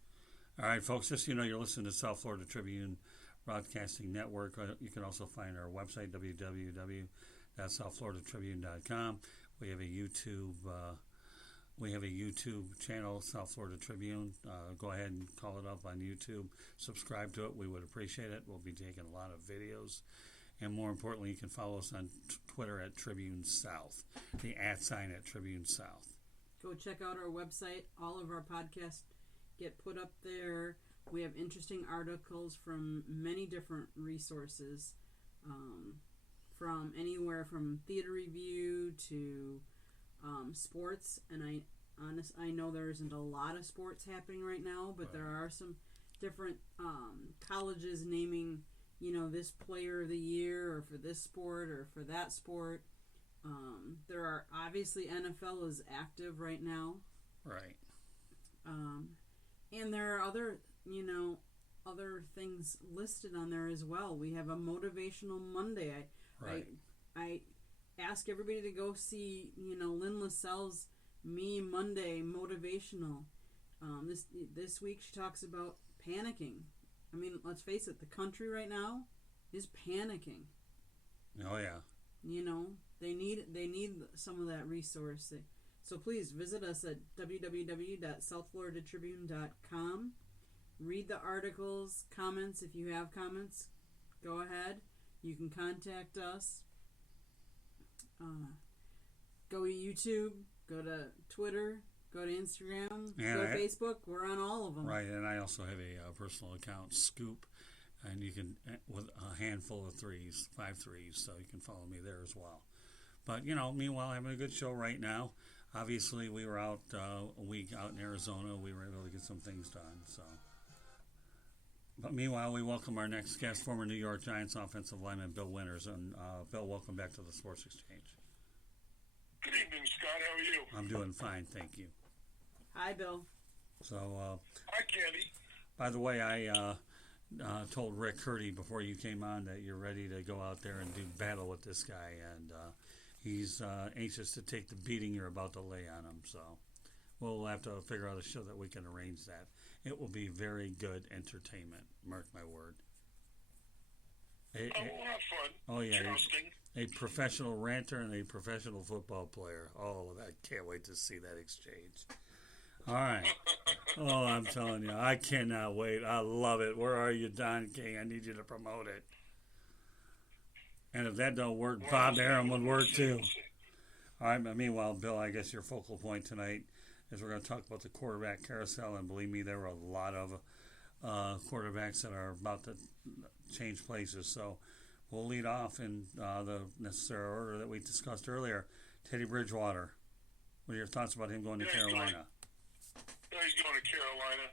All right, folks, just so you know, you're listening to South Florida Tribune Broadcasting Network. You can also find our website, www.southfloridatribune.com. We have a YouTube channel, South Florida Tribune. Go ahead and call it up on YouTube. Subscribe to it. We would appreciate it. We'll be taking a lot of videos. And more importantly, you can follow us on Twitter at Tribune South, the @ at Tribune South. Go check out our website. All of our podcasts get put up there. We have interesting articles from many different resources, from anywhere from theater review to sports. And I know there isn't a lot of sports happening right now, but there are some different colleges naming, this player of the year, or for this sport or for that sport. There are obviously NFL is active right now. Right. And there are other things listed on there as well. We have a Motivational Monday. Right. I ask everybody to go see, Lynn LaSalle's Me Monday Motivational. This week she talks about panicking. I mean, let's face it, the country right now is panicking. Oh yeah. They need some of that resource. So please visit us at www.southfloridatribune.com. Read the articles, comments. If you have comments, go ahead. You can contact us. Go to YouTube, go to Twitter, go to Instagram, go to Facebook. We're on all of them. Right, and I also have a personal account, Scoop, and you can, with a handful of 5 threes, so you can follow me there as well. But, meanwhile, having a good show right now. Obviously, we were out a week out in Arizona. We were able to get some things done. So, but meanwhile, we welcome our next guest, former New York Giants offensive lineman Bill Winters. And Bill, welcome back to the Sports Exchange. Good evening, Scott. How are you? I'm doing fine, thank you. Hi, Bill. So, hi, Candy. by the way, I told Rick Curdy before you came on that you're ready to go out there and do battle with this guy, and he's anxious to take the beating you're about to lay on him. So we'll have to figure out a show that we can arrange that. It will be very good entertainment. Mark my word. We'll have fun. Oh yeah, Jousting. a professional ranter and a professional football player. Oh, I can't wait to see that exchange. All right. Oh, I'm telling you, I cannot wait. I love it. Where are you, Don King? I need you to promote it. And if that don't work, Bob Arum would work too. All right, but meanwhile, Bill, I guess your focal point tonight is we're going to talk about the quarterback carousel, and believe me, there are a lot of quarterbacks that are about to change places. So we'll lead off in the necessary order that we discussed earlier. Teddy Bridgewater, what are your thoughts about him going to Carolina? He's going to Carolina.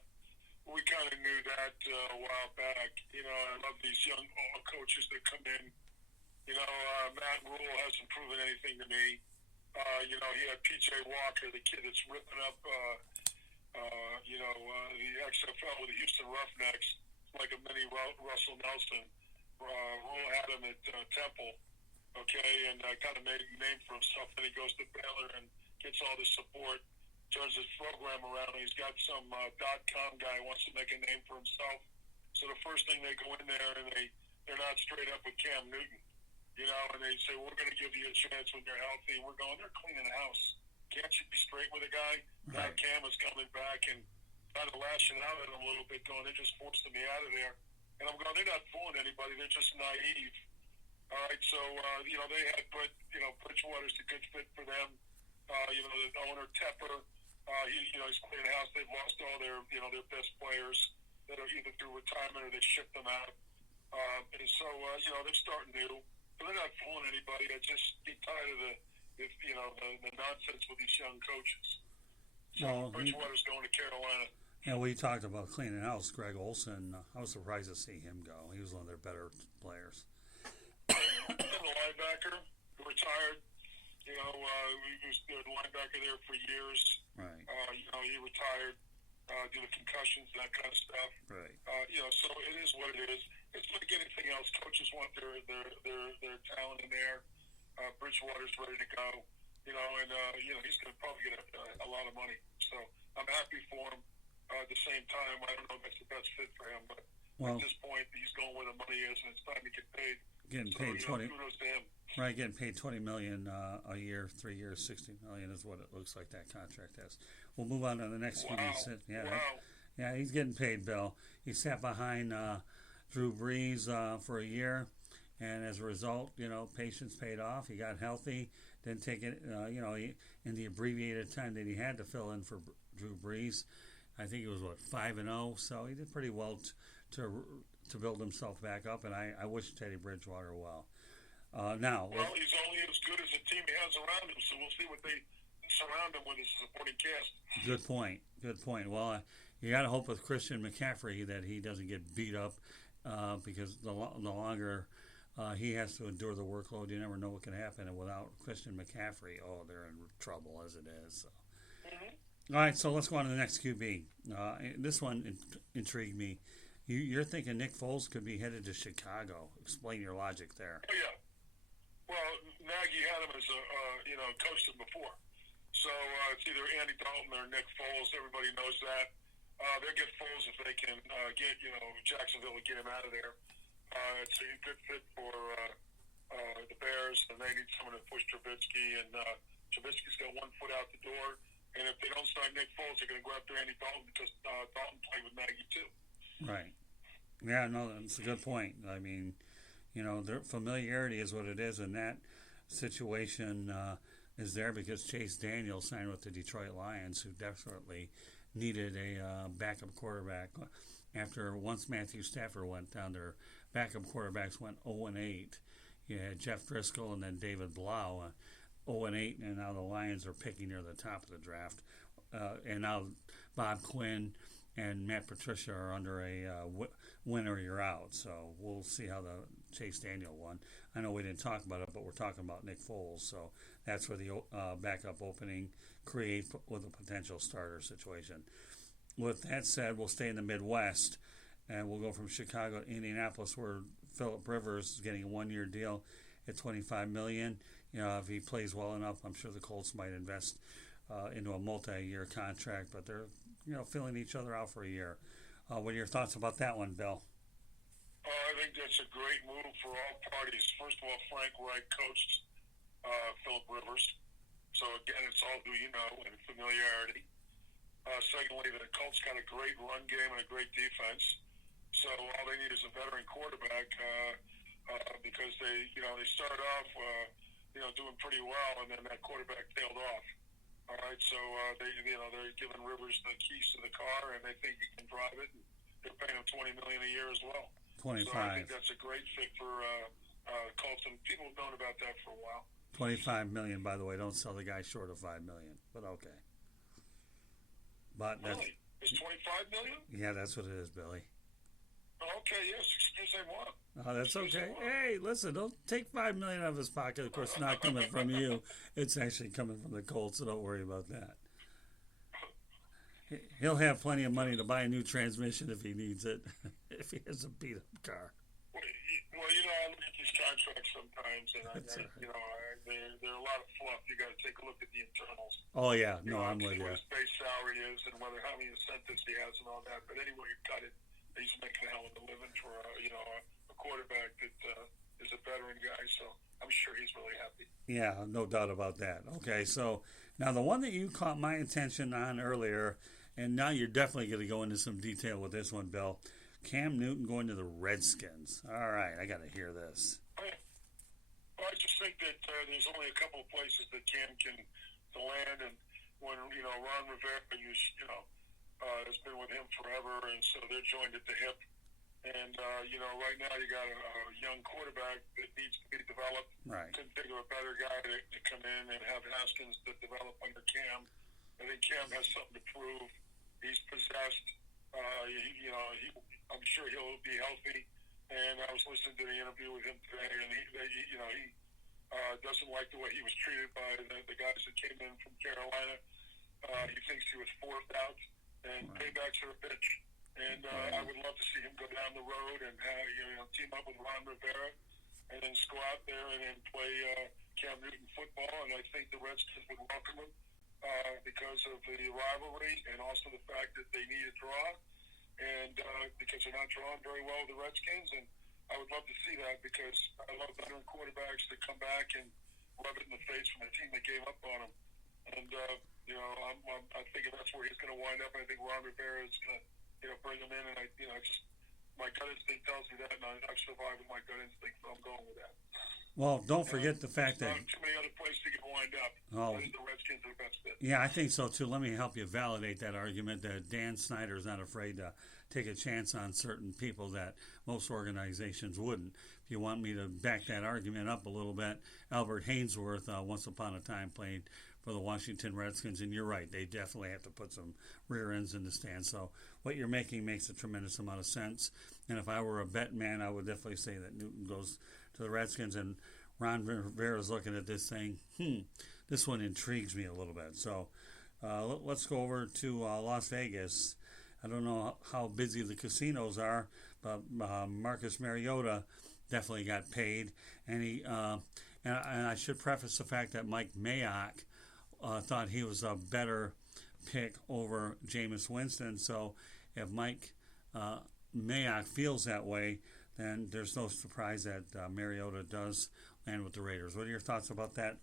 We kind of knew that a while back. You know, I love these young coaches that come in. You know, Matt Rule hasn't proven anything to me. You know, he had P.J. Walker, the kid that's ripping up, the XFL with the Houston Roughnecks, like a mini Russell Nelson. Rule had him at Temple, okay, and kind of made a name for himself. Then he goes to Baylor and gets all this support, turns his program around. He's got some .com guy who wants to make a name for himself. So the first thing they go in there and they're not straight up with Cam Newton, you know, and they say, we're going to give you a chance when you're healthy. We're going, they're cleaning the house. Can't you be straight with a guy? Right. Now Cam is coming back and kind of lashing out at him a little bit, going, they're just forcing me out of there. And I'm going, they're not fooling anybody. They're just naive. All right, so, they had put, Bridgewater's a good fit for them. The owner, Tepper, he's cleaning the house. They've lost all their best players that are either through retirement or they shipped them out. And so, they're starting new. But they're not fooling anybody. I just get tired of the nonsense with these young coaches. So Bridgewater's going to Carolina. Yeah, we talked about cleaning house. Greg Olson, I was surprised to see him go. He was one of their better players. The linebacker, retired. He was the linebacker there for years. Right. He retired due to concussions, that kind of stuff. Right. So it is what it is. It's like anything else. Coaches want their talent in there. Bridgewater's ready to go. He's going to probably get a lot of money. So I'm happy for him. At the same time, I don't know if that's the best fit for him, but at this point, he's going where the money is, and it's time to get paid. Getting paid kudos to him. Right, getting paid $20 million a year, 3 years, $60 million is what it looks like that contract has. We'll move on to the next Wow. Yeah, he's getting paid, Bill. He sat behind Drew Brees for a year, and as a result, patience paid off. He got healthy, didn't take it. In the abbreviated time that he had to fill in for Drew Brees, I think it was 5-0. So he did pretty well to build himself back up, and I wish Teddy Bridgewater well. He's only as good as the team he has around him, so we'll see what they surround him with as a supporting cast. Good point. Well, you got to hope with Christian McCaffrey that he doesn't get beat up because the longer he has to endure the workload, you never know what can happen. And without Christian McCaffrey, they're in trouble as it is. So. Mm-hmm. All right, so let's go on to the next QB. This one intrigued me. You're thinking Nick Foles could be headed to Chicago. Explain your logic there. Oh, yeah. Well, Nagy had him as coached him before. So it's either Andy Dalton or Nick Foles. Everybody knows that. They'll get Foles if they can get, Jacksonville to get him out of there. It's a good fit for the Bears, and they need someone to push Trubisky. And Trubisky's got one foot out the door. And if they don't sign Nick Foles, they're going to go after Andy Dalton because Dalton played with Nagy too. Right. Yeah, no, that's a good point. I mean, their familiarity is what it is, and that situation is there because Chase Daniel signed with the Detroit Lions, who desperately needed a backup quarterback. After once Matthew Stafford went down, their backup quarterbacks went 0-8. You had Jeff Driscoll and then David Blau, 0-8, and now the Lions are picking near the top of the draft. And now Bob Quinn and Matt Patricia are under a win or you're out. So we'll see how the Chase Daniel won. I know we didn't talk about it, but we're talking about Nick Foles. So that's where the backup opening creates with a potential starter situation. With that said, we'll stay in the Midwest, and we'll go from Chicago to Indianapolis, where Phillip Rivers is getting a one-year deal at $25 million. If he plays well enough, I'm sure the Colts might invest into a multi-year contract, but they're filling each other out for a year. What are your thoughts about that one, Bill? I think that's a great move for all parties. First of all, Frank Reich coached Philip Rivers, so again, it's all who you know and familiarity. Secondly, the Colts got a great run game and a great defense, so all they need is a veteran quarterback because they started off doing pretty well, and then that quarterback tailed off. All right, so they're giving Rivers the keys to the car, and they think he can drive it. And they're paying him $20 million a year as well. 25. So I think that's a great fit for Colts, and people have known about that for a while. $25 million, by the way. Don't sell the guy short of $5 million, but okay. But really, it's $25 million? Yeah, that's what it is, Billy. Okay, yes, excuse me, what? Oh, that's okay. Hey, listen, don't take $5 million out of his pocket. Of course, it's not coming from you. It's actually coming from the Colts, so don't worry about that. He'll have plenty of money to buy a new transmission if he needs it, if he has a beat-up car. Well, I look at these contracts sometimes, and they're a lot of fluff. You got to take a look at the internals. Oh yeah, no, I'm with you. What his base salary is, and how many incentives he has, and all that. But anyway, you cut it. He's making a hell of a living for a quarterback that is a veteran guy. So I'm sure he's really happy. Yeah, no doubt about that. Okay, so now the one that you caught my attention on earlier, and now you're definitely going to go into some detail with this one, Bill. Cam Newton going to the Redskins. All right, I got to hear this. Well, I just think that there's only a couple of places that Cam can land, and when Ron Rivera has been with him forever, and so they're joined at the hip. And right now you got a young quarterback that needs to be developed. Right. Couldn't think of a better guy to come in and have Haskins to develop under Cam. I think Cam has something to prove. He's possessed. I'm sure he'll be healthy. And I was listening to the interview with him today, and he doesn't like the way he was treated by the guys that came in from Carolina. He thinks he was forced out, and paybacks are a bitch. And I would love to see him go down the road and team up with Ron Rivera, and then just go out there and then play Cam Newton football. And I think the Redskins would welcome him because of the rivalry and also the fact that they need a draw, and because they're not drawing very well with the Redskins. And I would love to see that because I love veteran quarterbacks that come back and rub it in the face from the team that gave up on them. And I think that's where he's going to wind up. I think Ron Rivera is going to bring him in, and my gut instinct tells me that, and I've survived with my gut instinct, so I'm going with that. Well, don't forget the fact that too many other places to get wind up. I think the Redskins are the best fit. Yeah, I think so too. Let me help you validate that argument that Dan Snyder is not afraid to take a chance on certain people that most organizations wouldn't. If you want me to back that argument up a little bit, Albert Hainsworth once upon a time played for the Washington Redskins, and you're right, they definitely have to put some rear ends in the stand. So what you're making makes a tremendous amount of sense. And if I were a bet man, I would definitely say that Newton goes to the Redskins, and Ron Rivera's looking at this saying, this one intrigues me a little bit. So let's go over to Las Vegas. I don't know how busy the casinos are, but Marcus Mariota definitely got paid, and and I should preface the fact that Mike Mayock thought he was a better pick over Jameis Winston. So if Mike Mayock feels that way, then there's no surprise that Mariota does land with the Raiders. What are your thoughts about that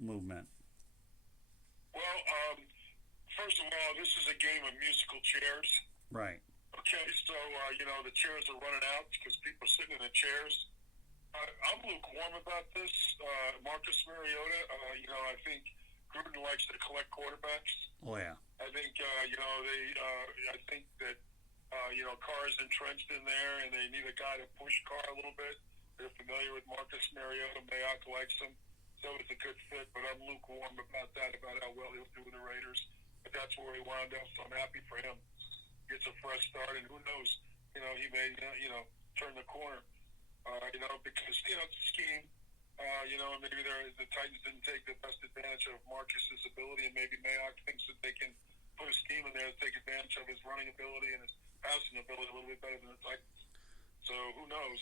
movement? Well, first of all, this is a game of musical chairs. Right. Okay, so, the chairs are running out because people are sitting in the chairs. I'm lukewarm about this. Marcus Mariota, I think Gruden likes to collect quarterbacks. Oh, yeah. I think, I think that, Carr's entrenched in there, and they need a guy to push Carr a little bit. They're familiar with Marcus Mariota. Mayock likes him. So it's a good fit, but I'm lukewarm about that, about how well he'll do with the Raiders. But that's where he wound up, so I'm happy for him. Gets a fresh start, and who knows, he may, turn the corner, because, it's a scheme. Maybe the Titans didn't take the best advantage of Marcus's ability, and maybe Mayock thinks that they can put a scheme in there to take advantage of his running ability and his passing ability a little bit better than the Titans. So who knows?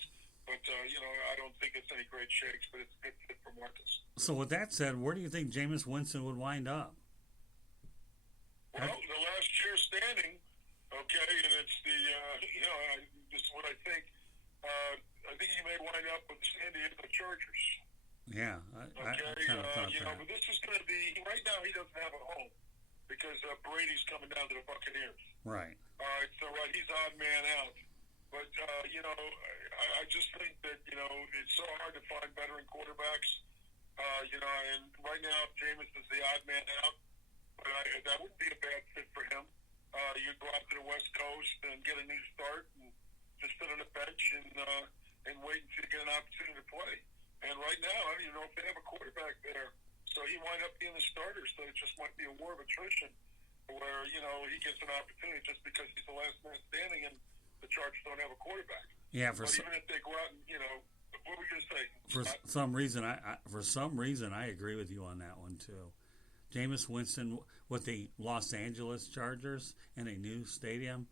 But, I don't think it's any great shakes, but it's a good fit for Marcus. So with that said, where do you think Jameis Winston would wind up? Well, the last year standing, okay, and it's the, this is what I think. I think he may wind up with the San Diego Chargers. Yeah, I kind of thought that. But this is going to be, right now he doesn't have a home because Brady's coming down to the Buccaneers. Right. All right, so he's odd man out. But, I just think that, it's so hard to find veteran quarterbacks. And right now, Jameis is the odd man out. But that would be a bad fit for him. You go out to the West Coast and get a new start and just sit on the bench and wait until you get an opportunity to play. And right now, I don't even know if they have a quarterback there. So he might up being the starter. So it just might be a war of attrition where, he gets an opportunity just because he's the last man standing and the Chargers don't have a quarterback. Yeah, but even if they go out and, what were you going to say? For some reason, I agree with you on that one, too. Jameis Winston with the Los Angeles Chargers in a new stadium,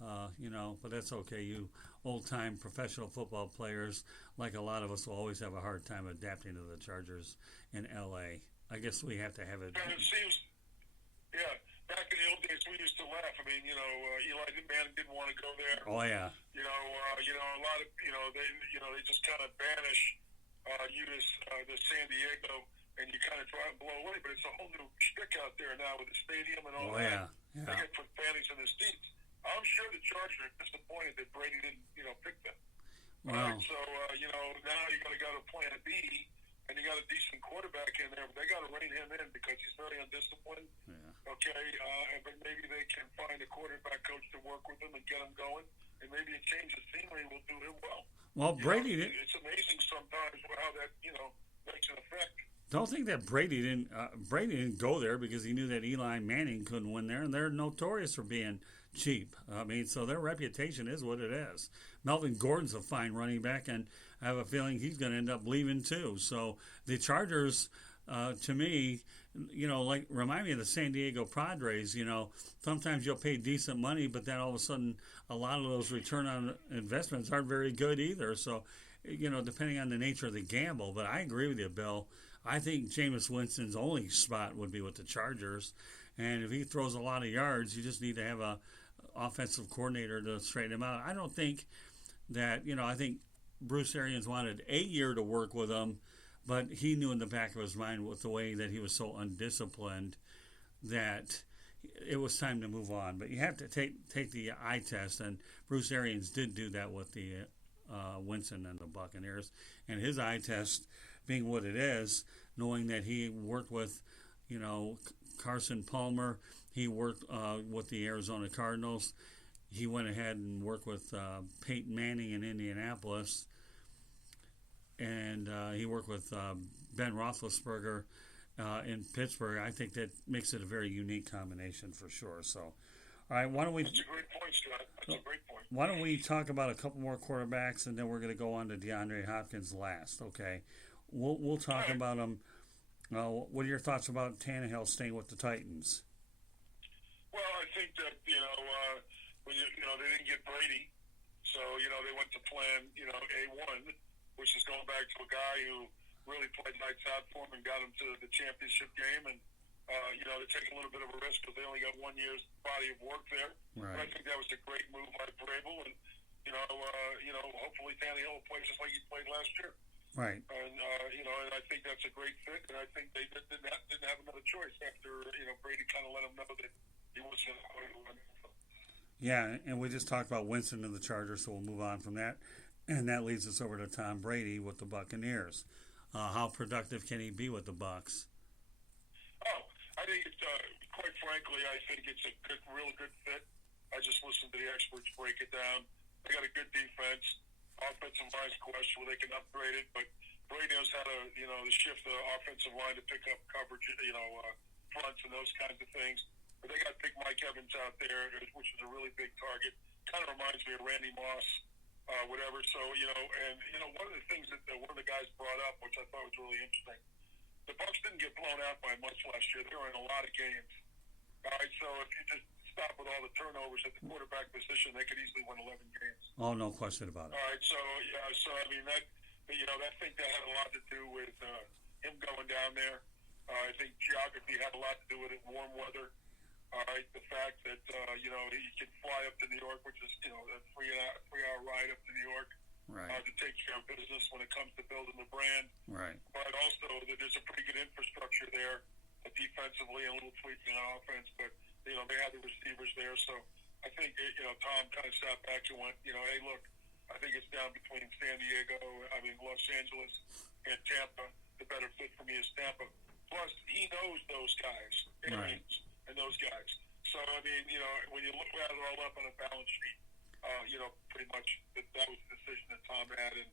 but that's okay. You old-time professional football players, like a lot of us, will always have a hard time adapting to the Chargers in L.A. I guess we have to have it. And it seems, back in the old days, we used to laugh. I mean, Eli Manning didn't want to go there. Oh, yeah. A lot of, they just kind of banish you to San Diego, and you kind of try and blow away. But it's a whole new shtick out there now with the stadium and all that. Yeah. They get put fannies in the seats. I'm sure the Chargers are disappointed that Brady didn't, pick them. Wow. Right, so, now you got to go to plan B, and you got a decent quarterback in there, but they got to rein him in because he's very undisciplined. Yeah. Okay, but maybe they can find a quarterback coach to work with him and get him going, and maybe a change of scenery will do him well. Well, Brady didn't. It's amazing sometimes how that makes an effect. Don't think that Brady didn't go there because he knew that Eli Manning couldn't win there, and they're notorious for being cheap. I mean, so their reputation is what it is. Melvin Gordon's a fine running back, and I have a feeling he's going to end up leaving too. So the Chargers, to me, remind me of the San Diego Padres. Sometimes you'll pay decent money, but then all of a sudden, a lot of those return on investments aren't very good either. So, depending on the nature of the gamble. But I agree with you, Bill. I think Jameis Winston's only spot would be with the Chargers. And if he throws a lot of yards, you just need to have a offensive coordinator to straighten him out. I don't think that, I think Bruce Arians wanted a year to work with him, but he knew in the back of his mind with the way that he was so undisciplined that it was time to move on. But you have to take the eye test, and Bruce Arians did do that with the Winston and the Buccaneers. And his eye test being what it is, knowing that he worked with, Carson Palmer, he worked with the Arizona Cardinals. He went ahead and worked with Peyton Manning in Indianapolis. And he worked with Ben Roethlisberger in Pittsburgh. I think that makes it a very unique combination for sure. So, all right, That's a great point, Scott. That's a great point. Why don't we talk about a couple more quarterbacks, and then we're going to go on to DeAndre Hopkins last, okay? We'll talk about them. What are your thoughts about Tannehill staying with the Titans? Well, I think that, when they didn't get Brady, so, they went to plan, A1, which is going back to a guy who really played lights out for him and got him to the championship game. And, they're taking a little bit of a risk because they only got 1 year's body of work there. Right. But I think that was a great move by Vrabel. And, hopefully Tannehill will play just like he played last year. Right. And, and I think that's a great fit. And I think they didn't have another choice after, Brady kind of let him know that he wasn't going to win. Yeah, and we just talked about Winston and the Chargers, so we'll move on from that. And that leads us over to Tom Brady with the Buccaneers. How productive can he be with the Bucs? Oh, I think it's, quite frankly, I think it's a real good fit. I just listened to the experts break it down. They got a good defense. Offensive line's question where they can upgrade it, but Brady knows how to, to shift the offensive line to pick up coverage, fronts and those kinds of things. But they got big Mike Evans out there, which is a really big target. Kind of reminds me of Randy Moss, whatever. So, one of the things that one of the guys brought up, which I thought was really interesting, the Bucs didn't get blown out by much last year. They were in a lot of games. All right, so if you just stop with all the turnovers at the quarterback position, they could easily win 11 games. Oh, no question about it. All right, so I mean that I think that had a lot to do with him going down there. I think geography had a lot to do with it, warm weather. All right, the fact that he can fly up to New York, which is a three-hour ride up to New York, Right. To take care of business when it comes to building the brand. Right. But also that there's a pretty good infrastructure there, defensively and a little tweaking on offense. But they have the receivers there, so I think Tom kind of sat back and went, hey, look, I think it's down between Los Angeles and Tampa. The better fit for me is Tampa. Plus, he knows those guys, Arians, and those guys. So I mean, when you look at it all up on a balance sheet, pretty much that was the decision that Tom had, and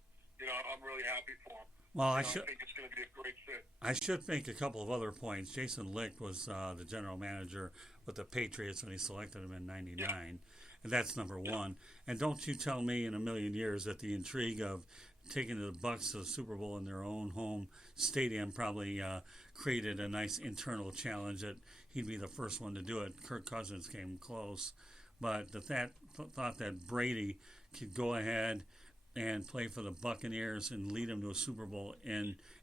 I'm really happy for him. Well, I think it's going to be a great fit. I should make a couple of other points. Jason Licht was the general manager with the Patriots when he selected him in '99, and that's number one. And don't you tell me in a million years that the intrigue of taking the Bucs to the Super Bowl in their own home stadium probably created a nice internal challenge that he'd be the first one to do it. Kirk Cousins came close, but the thought that Brady could go ahead and play for the Buccaneers and lead them to a Super Bowl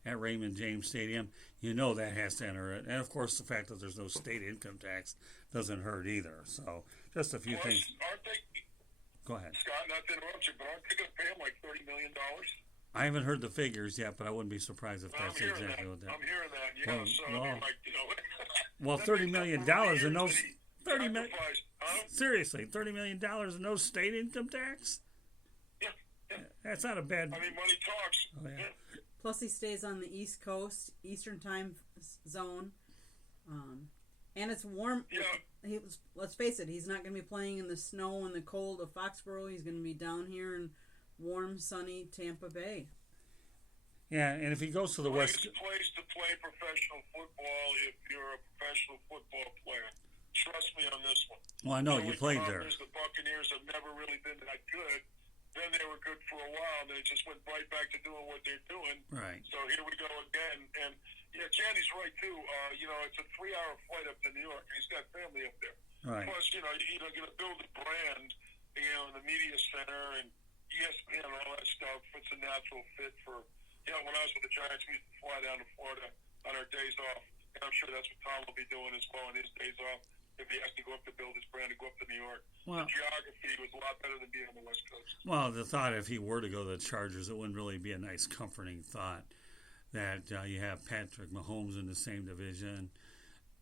at Raymond James Stadium, that has to enter it. And, of course, the fact that there's no state income tax doesn't hurt either. So just a few things. Aren't they, go ahead. Scott, not to interrupt you, but aren't they going to pay him like $30 million? I haven't heard the figures yet, but I wouldn't be surprised if that's exactly what that. I'm hearing that, Well, $30 million and no... $30 million. Huh? Seriously, $30 million and no state income tax? Yeah. That's not a bad... money talks. Oh, yeah. Plus, he stays on the East Coast, Eastern Time Zone, and it's warm. Yeah. Let's face it, he's not going to be playing in the snow and the cold of Foxborough. He's going to be down here in warm, sunny Tampa Bay. Yeah, and if he goes to the West... It's a place to play professional football if you're a professional football player. Trust me on this one. Well, I know you played there. The Buccaneers have never really been that good. Then they were good for a while, and they just went right back to doing what they're doing. Right. So here we go again. And, Candy's right, too. It's a 3-hour flight up to New York, and he's got family up there. Right. Plus, you're going to build a brand, in the media center and ESPN and all that stuff. It's a natural fit for, when I was with the Giants, we used to fly down to Florida on our days off. And I'm sure that's what Tom will be doing as well on his days off. If he has to go up to build his brand and go up to New York. Well, the geography was a lot better than being on the West Coast. Well, the thought if he were to go to the Chargers, it wouldn't really be a nice, comforting thought that you have Patrick Mahomes in the same division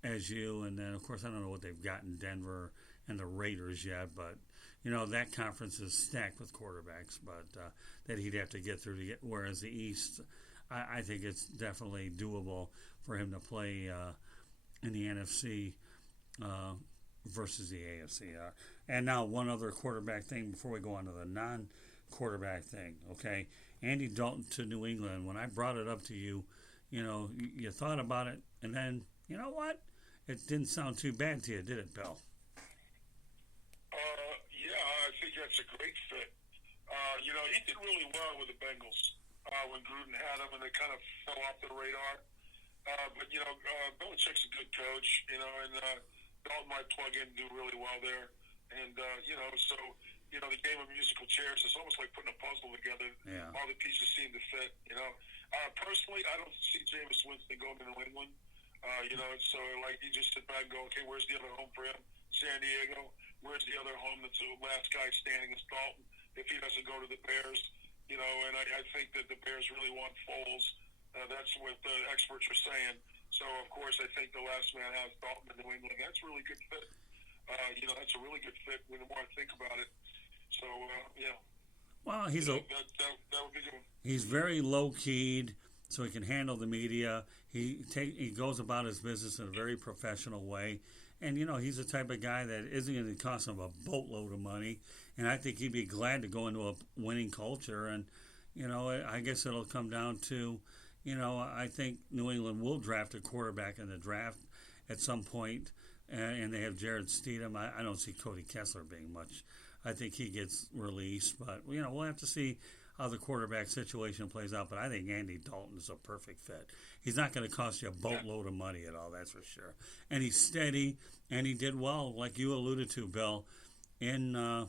as you. And then, of course, I don't know what they've got in Denver and the Raiders yet, but, that conference is stacked with quarterbacks, but that he'd have to get through to get, whereas the East, I think it's definitely doable for him to play in the NFC versus the AFC. And now one other quarterback thing before we go on to the non-quarterback thing, okay? Andy Dalton to New England. When I brought it up to you, you thought about it, and then, you know what? It didn't sound too bad to you, did it, Bill? I think that's a great fit. He did really well with the Bengals when Gruden had him, and they kind of fell off the radar. But Belichick's a good coach, and Dalton might plug in and do really well there. And, the game of musical chairs is almost like putting a puzzle together. Yeah. All the pieces seem to fit, Personally, I don't see Jameis Winston going to New England. So like you just sit back and go, okay, where's the other home for him? San Diego. Where's the other home that's the last guy standing is Dalton if he doesn't go to the Bears? And I think that the Bears really want Foles. That's what the experts are saying. So, of course, I think the last man has Dalton in New England. That's a really good fit. That's a really good fit when you want to think about it. So, Well, that would be good. He's very low-keyed, so he can handle the media. He goes about his business in a very professional way. And, he's the type of guy that isn't going to cost him a boatload of money. And I think he'd be glad to go into a winning culture. And, I guess it'll come down to, I think New England will draft a quarterback in the draft at some point. And they have Jared Stidham. I don't see Cody Kessler being much. I think he gets released. But, we'll have to see how the quarterback situation plays out. But I think Andy Dalton is a perfect fit. He's not going to cost you a boatload of money at all, that's for sure. And he's steady, and he did well, like you alluded to, Bill, in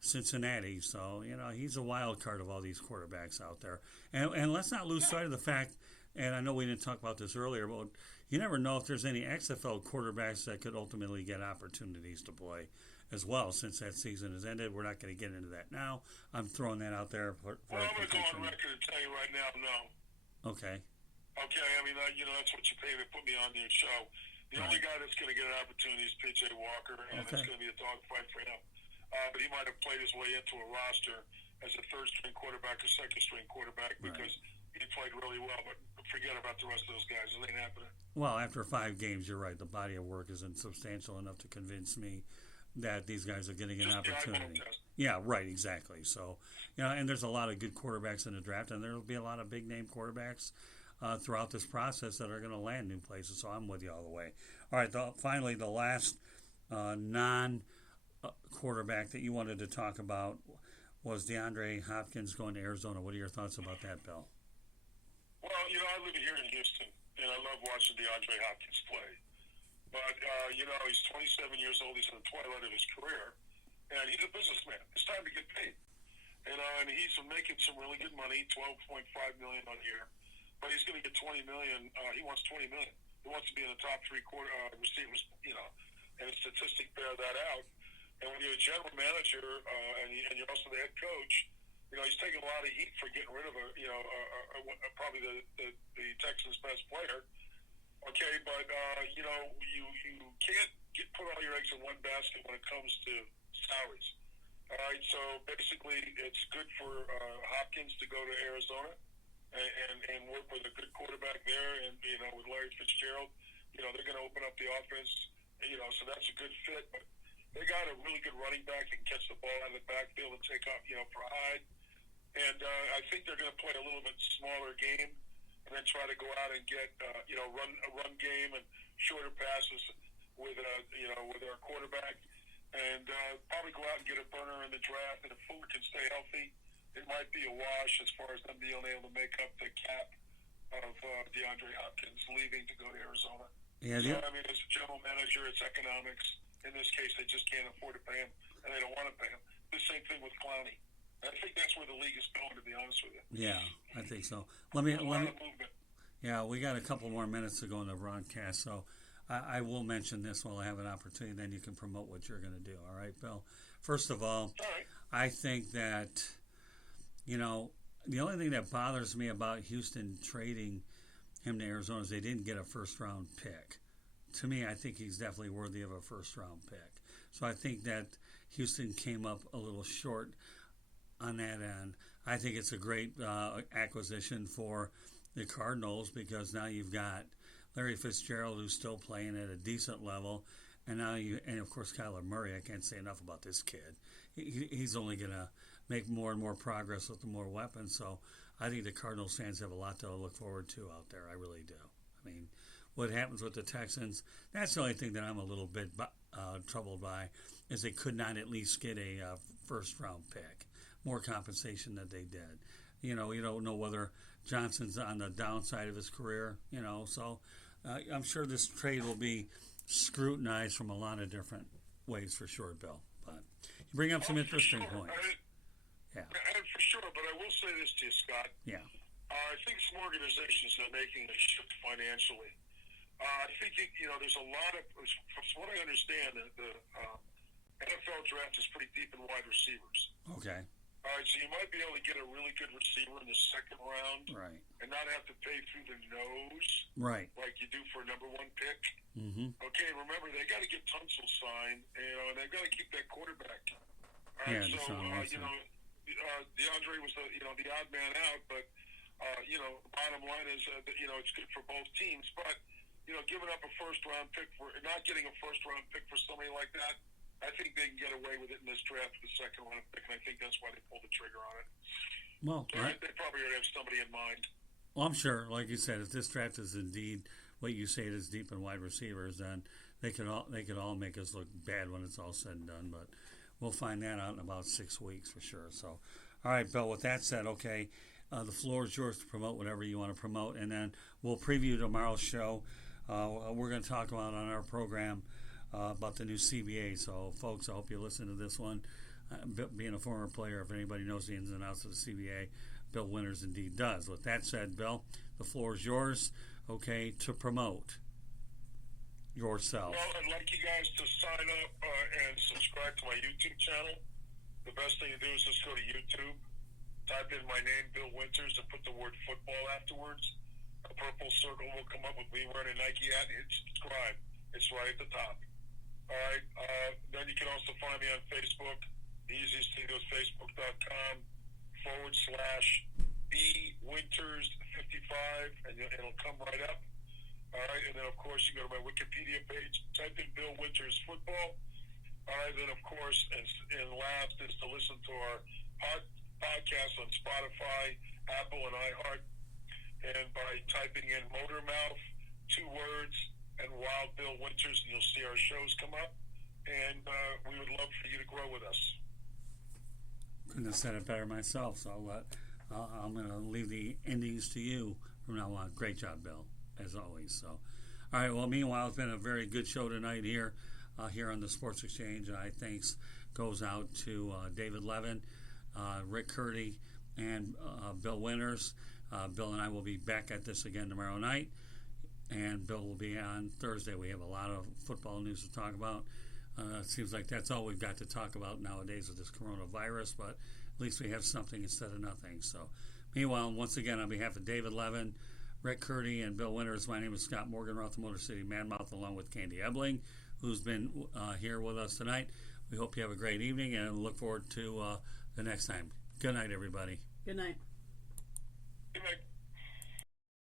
Cincinnati. So, he's a wild card of all these quarterbacks out there. And let's not lose sight of the fact, and I know we didn't talk about this earlier, but you never know if there's any XFL quarterbacks that could ultimately get opportunities to play as well. Since that season has ended, we're not going to get into that now. I'm throwing that out there. Well, I'm going to go on record and tell you right now, no. Okay. Okay, I mean, that's what you pay to put me on your show. The only guy that's going to get an opportunity is P.J. Walker, and it's going to be a dogfight for him. But he might have played his way into a roster as a third-string quarterback or second-string quarterback because he played really well. But forget about the rest of those guys. It ain't happening. Well, after 5 games, you're right. The body of work isn't substantial enough to convince me that these guys are getting an opportunity. Yeah, right, exactly. So, and there's a lot of good quarterbacks in the draft, and there'll be a lot of big-name quarterbacks throughout this process that are going to land new places. So I'm with you all the way. All right, finally, the last non-quarterback that you wanted to talk about was DeAndre Hopkins going to Arizona. What are your thoughts about that, Bill? Well, I live here in Houston, and I love watching DeAndre Hopkins play. But, he's 27 years old. He's in the twilight of his career, and he's a businessman. It's time to get paid. And he's making some really good money, $12.5 million a year. But he's going to get $20 million. He wants $20 million. He wants to be in the top 3 receivers, and the statistics bear that out. And when you're a general manager and you're also the head coach, he's taking a lot of heat for getting rid of probably the Texans' best player. Okay, but you can't put all your eggs in one basket when it comes to salaries. All right, so basically, it's good for Hopkins to go to Arizona and work with a good quarterback there, and with Larry Fitzgerald, they're going to open up the offense. So that's a good fit. But they got a really good running back that can catch the ball out of the backfield and take off, for Hyde. And I think they're going to play a little bit smaller game, and then try to go out and get run a run game and shorter passes with our quarterback, and probably go out and get a burner in the draft. And if Fuller can stay healthy, it might be a wash as far as them being able to make up the cap of DeAndre Hopkins leaving to go to Arizona. Yeah, so, I mean, as a general manager, it's economics. In this case, they just can't afford to pay him, and they don't want to pay him. The same thing with Clowney. I think that's where the league is going, to be honest with you. Yeah, I think so. Yeah, we got a couple more minutes to go in the broadcast, so I will mention this while I have an opportunity. Then you can promote what you're going to do. All right, Bill? First of all, I think that, the only thing that bothers me about Houston trading him to Arizona is they didn't get a first-round pick. To me, I think he's definitely worthy of a first-round pick. So I think that Houston came up a little short on that end. I think it's a great acquisition for the Cardinals because now you've got Larry Fitzgerald who's still playing at a decent level, and of course Kyler Murray. I can't say enough about this kid. He's only going to make more and more progress with the more weapons. So I think the Cardinals fans have a lot to look forward to out there. I really do. I mean, what happens with the Texans, that's the only thing that I'm a little bit troubled by, is they could not at least get a first-round pick, more compensation than they did. You don't know whether Johnson's on the downside of his career, so I'm sure this trade will be scrutinized from a lot of different ways for sure, Bill. But you bring up some interesting points. Yeah. For sure, but I will say this to you, Scott. Yeah. I think some organizations are making a shift financially. I think, there's a lot of, from what I understand, the NFL draft is pretty deep in wide receivers. Okay. All right, so you might be able to get a really good receiver in the second round, right, and not have to pay through the nose, right, like you do for a number 1 pick. Mm-hmm. Okay, remember they got to get Tunsil signed, and they've got to keep that quarterback. All right, yeah, so DeAndre was the odd man out, but the bottom line is it's good for both teams. But giving up a first-round pick not getting a first-round pick for somebody like that, I think they can get away with it in this draft with the second-round pick, and I think that's why they pulled the trigger on it. Well, they probably already have somebody in mind. Well, I'm sure, like you said, if this draft is indeed what you say it is, deep in wide receivers, then they could all make us look bad when it's all said and done. But we'll find that out in about 6 weeks for sure. So, all right, Bill. With that said, okay, the floor is yours to promote whatever you want to promote, and then we'll preview tomorrow's show. We're going to talk about on our program about the new CBA. So, folks, I hope you listen to this one. Being a former player, if anybody knows the ins and outs of the CBA, Bill Winters indeed does. With that said, Bill, the floor is yours, okay, to promote yourself. Well, I'd like you guys to sign up and subscribe to my YouTube channel. The best thing to do is just go to YouTube, type in my name, Bill Winters, and put the word football afterwards. A purple circle will come up with me wearing a Nike hat. Hit subscribe. It's right at the top. All right. Then you can also find me on Facebook. The easiest thing to do is facebook.com/bwinters55, and it'll come right up. All right, and then of course you go to my Wikipedia page, type in Bill Winters football. All right, then of course, and last is to listen to our podcast on Spotify, Apple, and iHeart, and by typing in Motormouth, 2 words, and Wild Bill Winters, and you'll see our shows come up, and we would love for you to grow with us. Couldn't have said it better myself, so I'm going to leave the endings to you from now on. Great job, Bill, as always. So, all right. Well, meanwhile, it's been a very good show tonight here on the Sports Exchange. Thanks goes out to David Levin, Rick Curdy, and Bill Winters. Bill and I will be back at this again tomorrow night, and Bill will be on Thursday. We have a lot of football news to talk about. It seems like that's all we've got to talk about nowadays with this coronavirus, but at least we have something instead of nothing. So, meanwhile, once again, on behalf of David Levin, Rick Curdy, and Bill Winters, my name is Scott Morganroth, the Motor City Manmouth, along with Candy Ebling, who's been here with us tonight. We hope you have a great evening and look forward to the next time. Good night, everybody. Good night. Good night.